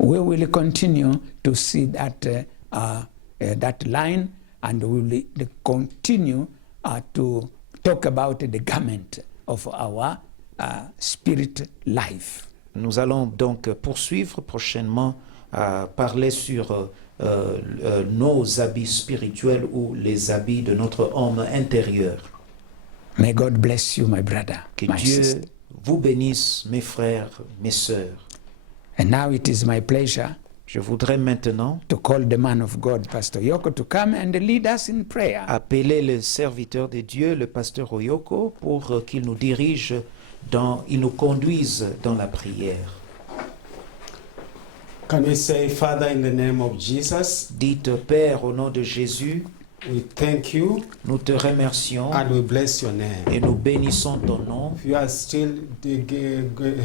We will continue to see that line, and we will continue to talk about the garment of our spirit life. Nous allons donc poursuivre prochainement à parler sur nos habits spirituels ou les habits de notre homme intérieur. May God bless you, my brother, Que my Dieu sister. vous bénisse, mes frères, mes sœurs. And now it is my pleasure Je voudrais maintenant to call the man of God, Pastor Yoko, to come and lead us in prayer. appeler le serviteur de Dieu, le pasteur Oyoko, pour qu'il nous dirige, il nous conduise dans la prière. Can we say, Father, in the name of Jesus, Dites, Père, au nom de Jésus, we thank you nous te remercions and we bless your name. et nous bénissons ton nom, You are still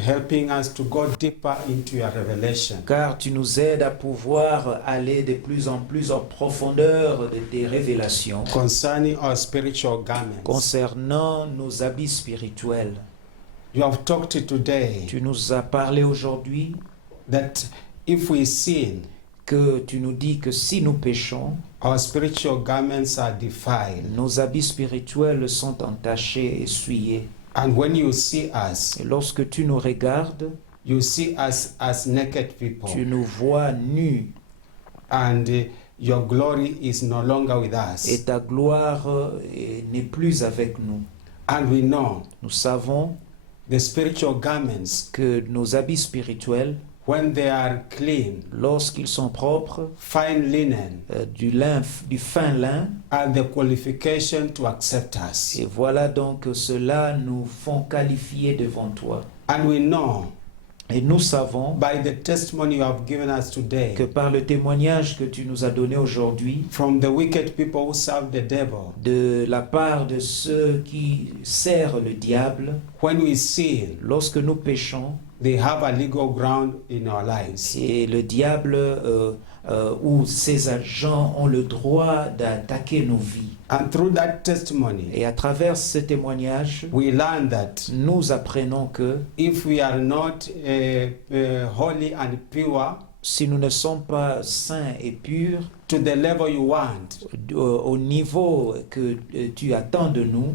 helping us to go deeper into your revelation. car tu nous aides à pouvoir aller de plus en plus en profondeur de tes révélations Concerning our spiritual garments, concernant nos habits spirituels. you have talked today Tu nous as parlé aujourd'hui that if we sin, que tu nous dis que si nous péchons, our spiritual garments are defiled. nos habits spirituels sont entachés et souillés. And when you see us, Et lorsque tu nous regardes, you see us as naked people. tu nous vois nus And your glory is no longer with us. et ta gloire n'est plus avec nous. And we know Nous savons the spiritual garments, que nos habits spirituels, when they are clean, lorsqu'ils sont propres, fine linen, du fin lin, are the qualification to accept us. et voilà donc cela nous font qualifier devant toi. And we know Et nous savons by the testimony you have given us today que par le témoignage que tu nous as donné aujourd'hui, from the wicked people who serve the devil, de la part de ceux qui servent le diable, when we sin, lorsque nous péchons, they have a legal ground in our lives. et le diable ou ses agents ont le droit d'attaquer nos vies. And through that testimony, Et à travers ce témoignage, we learn that nous apprenons que if we are not holy and pure si nous ne sommes pas saints et purs, to the level you want, au niveau que tu attends de nous,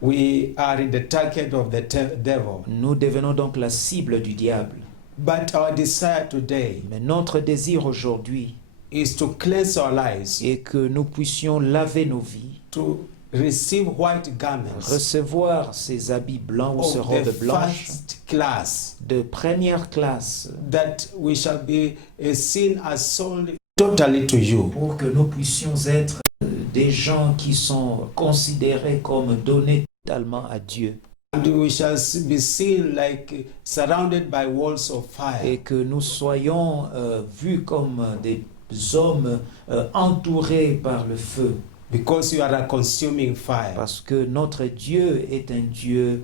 we are in the target of the devil. nous devenons donc la cible du diable. But our desire today Mais notre désir aujourd'hui is to cleanse our lives, est que nous puissions laver nos vies, to receive white garments recevoir ces habits blancs ou ces of robes the blanches first class, de première classe, that we shall be seen as sold totally to you. pour que nous puissions être des gens qui sont considérés comme donnés totalement à Dieu, And we shall be seen like surrounded by walls of fire. et que nous soyons vus comme des hommes entourés par le feu, Because you are a consuming fire. parce que notre Dieu est un Dieu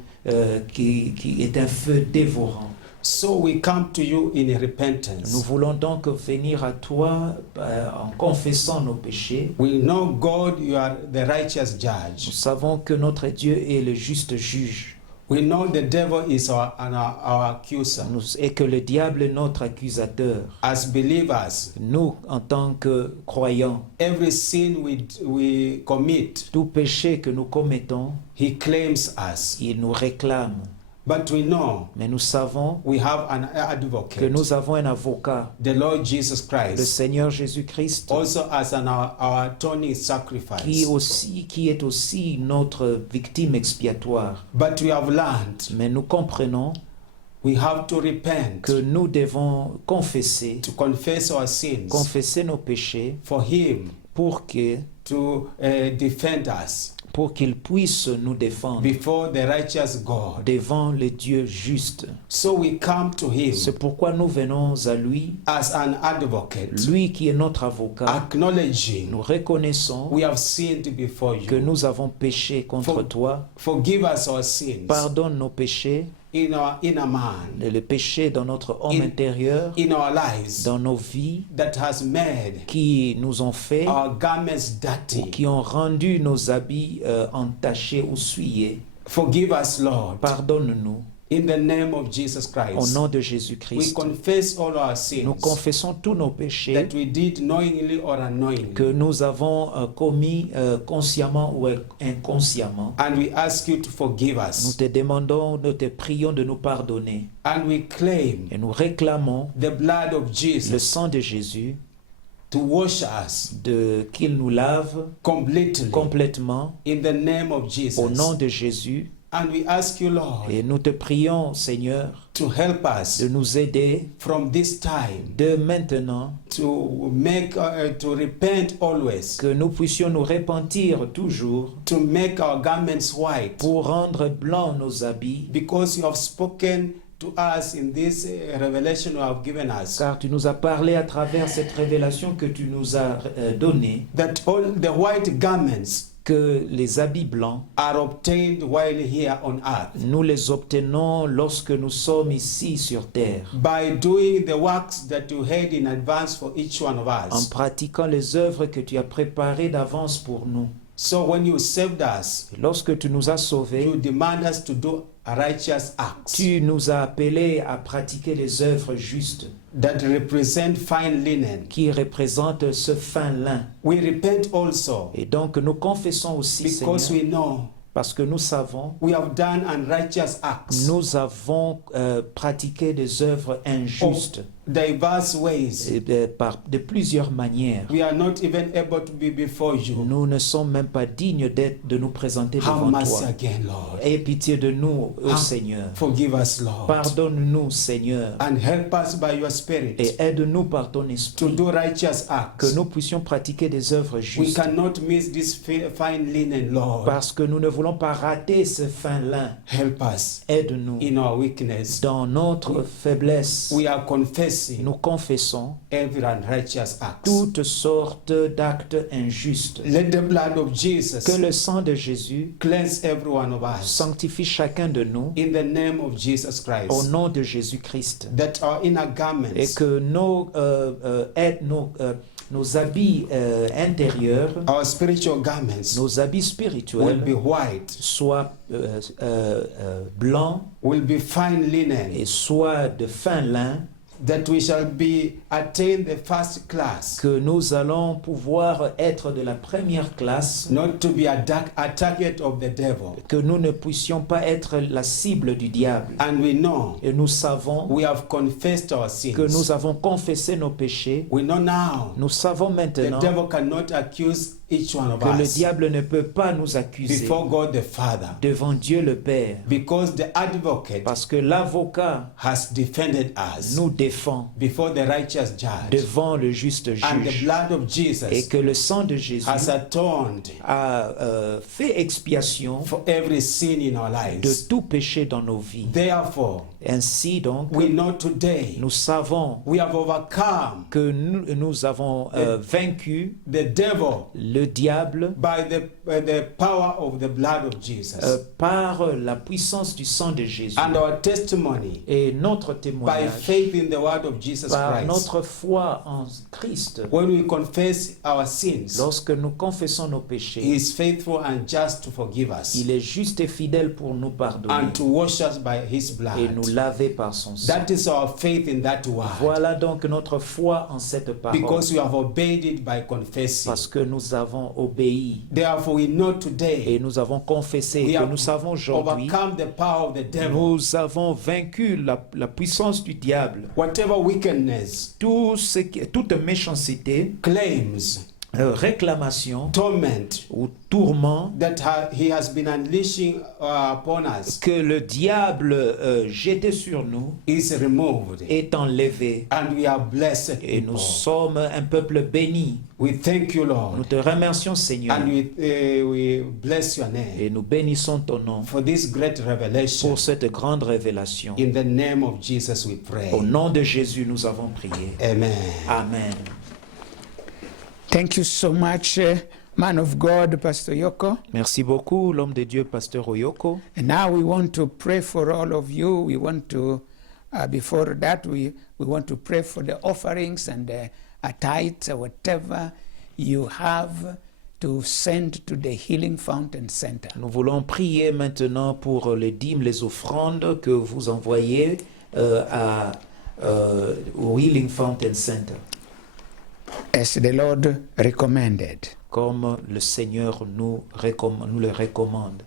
qui est un feu dévorant. So we come to you in Nous repentance. voulons donc venir à toi en confessant nos péchés. We know, God, you are the righteous Nous judge. savons que notre Dieu est le juste juge. We know the devil is our accuser. et que le diable est notre accusateur. As believers, Nous, en tant que croyants, every sin we commit, tout péché que nous commettons, he claims us. il nous réclame. But we know Mais nous savons we have an que advocate, nous avons un avocat, the Lord Jesus le Christ, Seigneur Jésus-Christ, also as our atoning qui sacrifice. est aussi notre victime expiatoire. But we have learned Mais nous comprenons we have to repent, que nous devons confesser confess our sins nos péchés for him pour to defend us qu'il puisse nous défendre before the righteous God. devant le Dieu juste. So we come to him C'est pourquoi nous venons à lui, as an advocate, lui qui est notre avocat. acknowledging Nous reconnaissons we have sinned before que you. nous avons péché contre toi. Forgive us our sins Pardonne nos péchés, in our inner man, le péché dans notre homme intérieur, in our lives dans nos vies, that has made qui nous ont fait our garments ou dirty. qui ont rendu nos habits entachés ou souillés. Forgive us, Lord, Pardonne-nous in the name of Jesus au Christ. nom de We Jésus-Christ. confess all our Nous sins confessons tous nos péchés that we did knowingly or unknowingly. que nous avons commis consciemment ou inconsciemment. And we ask you to forgive Nous us. te demandons, nous te prions de nous pardonner. And we claim Et nous réclamons the blood of le Jesus sang de Jésus, to wash us qu'il nous lave completely complètement in the name of au nom Jesus. de Jésus. And we ask you, Lord, Et nous te prions, Seigneur, to help us de nous aider from this time de maintenant, to to repent always, que nous puissions nous repentir toujours to make our garments white, pour rendre blancs nos habits, because you have spoken to us in this revelation you have given us, car tu nous as parlé à travers cette révélation que tu nous as donnée, that all the white garments que les habits blancs, are obtained while here on earth nous les obtenons lorsque nous sommes ici sur terre, by doing the works that you had in advance for each one of en us. pratiquant les œuvres que tu as préparées d'avance pour nous. So when you saved us, Lorsque tu nous as sauvés, you demand us to do righteous acts tu nous as appelés à pratiquer les œuvres justes that represent fine linen. qui représentent ce fin lin. We repent also Et donc nous confessons aussi, because Seigneur, we know parce que nous savons, we have done unrighteous acts nous avons pratiqué des œuvres injustes diverse ways. et de plusieurs manières. We are not even able to be before you. Nous ne sommes même pas dignes de nous présenter Have devant mercy toi. again, Lord. Aie pitié de nous, ô Ah. Seigneur. Forgive us, Lord. Pardonne-nous, Seigneur, And help us by your Spirit et aide-nous par ton to esprit do righteous que acts. nous puissions pratiquer des œuvres We justes. cannot miss this fine linen, Lord. Parce que nous ne voulons pas rater ce fin lin. Help us Aide-nous in our weakness. dans notre faiblesse. We are confessing Nous confessons every unrighteous act. toutes sortes d'actes injustes. Let the blood of Que Jesus le sang de Jésus cleanse every one of us. sanctifie chacun de nous In the name of Jesus au Christ. nom de Jésus-Christ. That our inner Et garments que nos habits intérieurs, our spiritual garments nos habits will spirituels be white, soient blancs will be fine linen, et soient de fin lin, that we shall attain the first class, que nous allons pouvoir être de la première classe, not to be a target of the devil. que nous ne puissions pas être la cible du diable. And we know Et nous savons we have confessed our que nous sins. avons confessé nos péchés. We know now Nous savons the maintenant devil cannot accuse each one of que le us diable ne peut pas nous accuser before God the Father, devant Dieu le Père, because the advocate parce que l'avocat has defended us nous défend before the righteous judge, devant le juste and the juge, blood of et Jesus que le sang de Jésus has atoned a fait expiation for every sin in our de lives. tout péché dans nos vies. Therefore, Ainsi donc, we know today nous savons we have overcome que nous avons vaincu the devil le diable by the power of the blood of Jesus. par la puissance du sang de Jésus. And our testimony Et notre by témoignage, faith in the word of Jesus par Christ. notre foi en Christ, When we confess our sins, lorsque nous confessons nos He péchés, is faithful and just to forgive us il est juste et fidèle pour nous pardonner and to wash us by His et nous blood. laver par son sang. That is our faith in that word. Voilà donc notre foi en cette parole, Because we have obeyed it by confessing. parce que nous avons obéi Therefore, we know et today nous avons confessé we que have nous savons aujourd'hui, overcome the power of the devil. nous avons vaincu la puissance du diable. Whatever wickedness, Toute méchanceté, claims, réclamation torment ou tourment that he has been unleashing upon us que le diable jetait sur nous is removed. est enlevé And we are blessed et nous people. sommes un peuple béni. We thank you, Nous Lord. te remercions, Seigneur, And we bless your name et nous bénissons ton nom for this great revelation. pour cette grande révélation. In the name of Jesus we pray. Au nom de Jésus, nous avons prié. Amen. Amen. Thank you so much, man of God, Pastor Yoko. Merci beaucoup, l'homme de Dieu, Pasteur Oyoko. And now we want to pray for all of you. We want to, before that, we want to pray for the offerings and a tithe, whatever you have to send to the Healing Fountain Center. Nous voulons prier maintenant pour les dîmes, les offrandes que vous envoyez au Healing Fountain Center, As the Lord recommended. comme le Seigneur nous le recommande.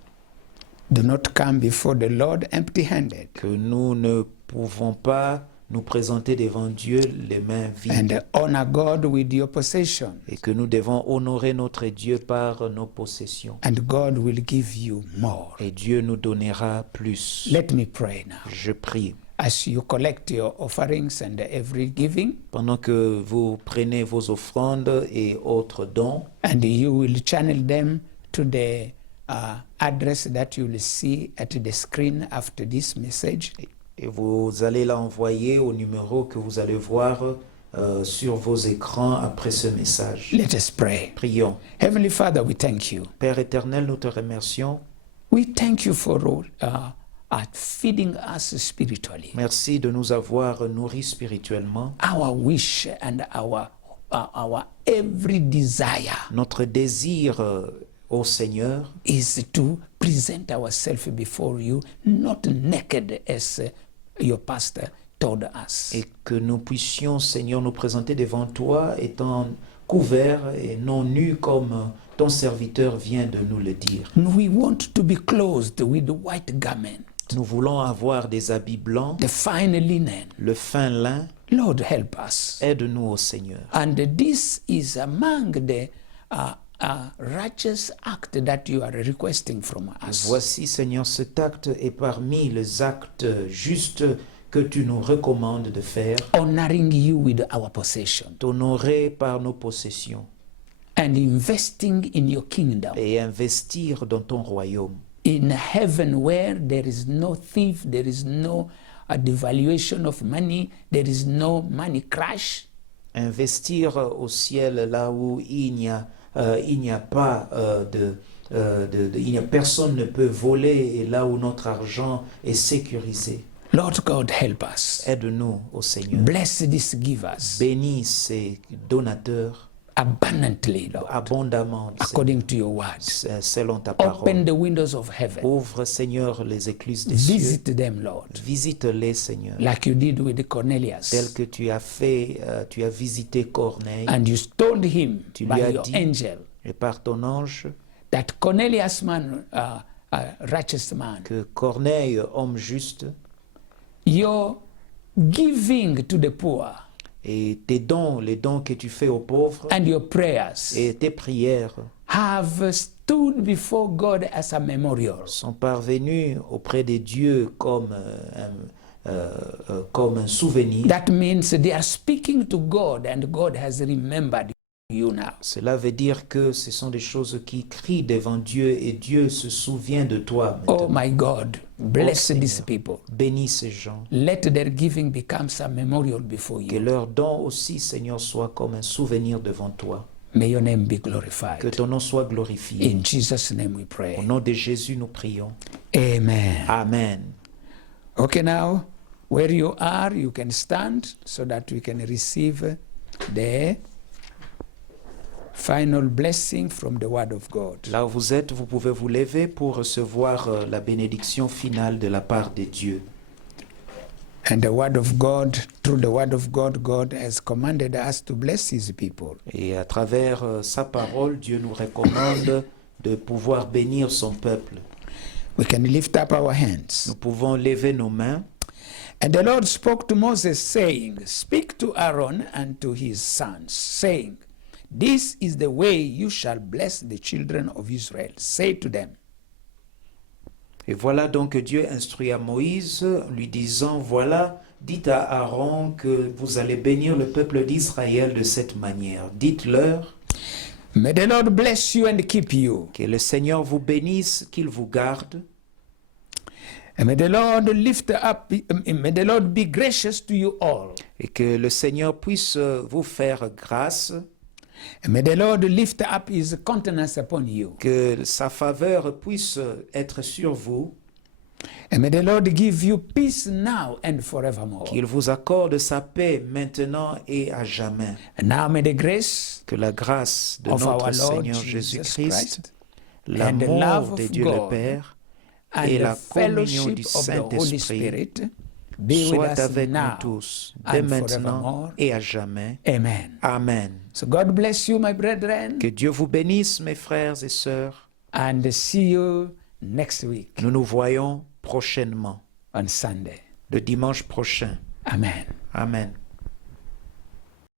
Do not come before the Lord empty-handed. Que nous ne pouvons pas nous présenter devant Dieu les mains vides. And honor God with your possession. Et que nous devons honorer notre Dieu par nos possessions. And God will give you more. Et Dieu nous donnera plus. Let me pray now. Je prie. As you collect your offerings and every giving, Pendant que vous prenez vos offrandes et autres dons, and you will channel them to the address that you will see at the screen after this message. et vous allez l'envoyer au numéro que vous allez voir sur vos écrans après ce message. Let us pray. Prions. Heavenly Father, we thank you. Père éternel, nous te remercions. We thank you for at feeding us spiritually. Merci de nous avoir nourris spirituellement. Our wish and our every desire Notre désir ô Seigneur is to present ourselves before you, not naked as your pastor told us. et que nous puissions, Seigneur, nous présenter devant toi étant couverts et non nus comme ton serviteur vient de nous le dire. We want to be clothed with white garment, Nous voulons avoir des habits blancs, the fine linen. le fin lin. Lord, help us. Aide-nous, ô Seigneur. And this is among the righteous act that you are requesting from us. Voici, Seigneur, cet acte est parmi les actes justes que tu nous recommandes de faire, Honoring you with our possession t'honorer par nos possessions and investing in your kingdom. et investir dans ton royaume. In heaven where there is no thief, there is no devaluation of money, there is no money crash. Investir au ciel là où il n'y a pas personne ne peut voler et là où notre argent est sécurisé. Lord God, help us. Aide-nous, ô Seigneur. Bless these givers Bénis ces donateurs abundantly, Lord, abondamment according to your words. selon ta Open parole. the windows of heaven. Ouvre, Seigneur, les écluses des cieux. Visit them, Lord, Visite-les, Seigneur. like you did with Tel Cornelius. que tu as fait, tu as visité Corneille And you told him Tu by lui as your dit- angel et par ton ange that Cornelius man, righteous man, que Corneille, homme juste, your giving to the poor et tes dons, les dons que tu fais aux pauvres and your prayers et tes prières have stood before God as a memorial. sont parvenus auprès de Dieu comme un souvenir. That means they are speaking to God and God has remembered. you now. Cela veut dire que ce sont des choses qui crient devant Dieu et Dieu se souvient de toi Oh maintenant. my God, bless Seigneur. these people. Bénis ces gens. Let their giving become a memorial before Que you. leur don aussi, Seigneur, soit comme un souvenir devant toi. May your name be Que glorified. ton nom soit glorifié. In Jesus' name we Au pray. nom de Jésus, nous prions. Amen. Amen. Okay, now, where you are, you can stand so that we can receive the final blessing from the Word of God. Là où vous êtes, vous pouvez vous lever pour recevoir la bénédiction finale de la part de Dieu. And the Word of God, through the Word of God, God has commanded us to bless His people. Et à travers sa parole, Dieu nous recommande de pouvoir bénir son peuple. We can lift up our hands. Nous pouvons lever nos mains. And the Lord spoke to Moses, saying, Speak to Aaron and to his sons, saying, This is the way you shall bless the children of Israel. Say to them. Et voilà donc que Dieu instruit à Moïse, lui disant, voilà, dites à Aaron que vous allez bénir le peuple d'Israël de cette manière. Dites-leur May the Lord bless you and keep you. que le Seigneur vous bénisse, qu'il vous garde, And may the Lord lift up, may the Lord be gracious to you all. et que le Seigneur puisse vous faire grâce, And may the Lord lift up his countenance upon you. que sa faveur puisse être sur vous, And may the Lord give you peace now and forevermore. qu'il vous accorde sa paix maintenant et à jamais. And now may the grace Que la grâce de of notre our Lord Seigneur Jesus Jésus-christ, Christ and the l'amour love de of Dieu le God Père and et the la communion fellowship du of the Holy Saint-Esprit Spirit be with soit us avec nous now tous, and dès maintenant forevermore. et à jamais. Amen. Amen. So God bless you, my brethren, Que Dieu vous bénisse, mes frères et sœurs. and see you next week Nous nous voyons prochainement, on Sunday. le dimanche prochain. Amen. Amen.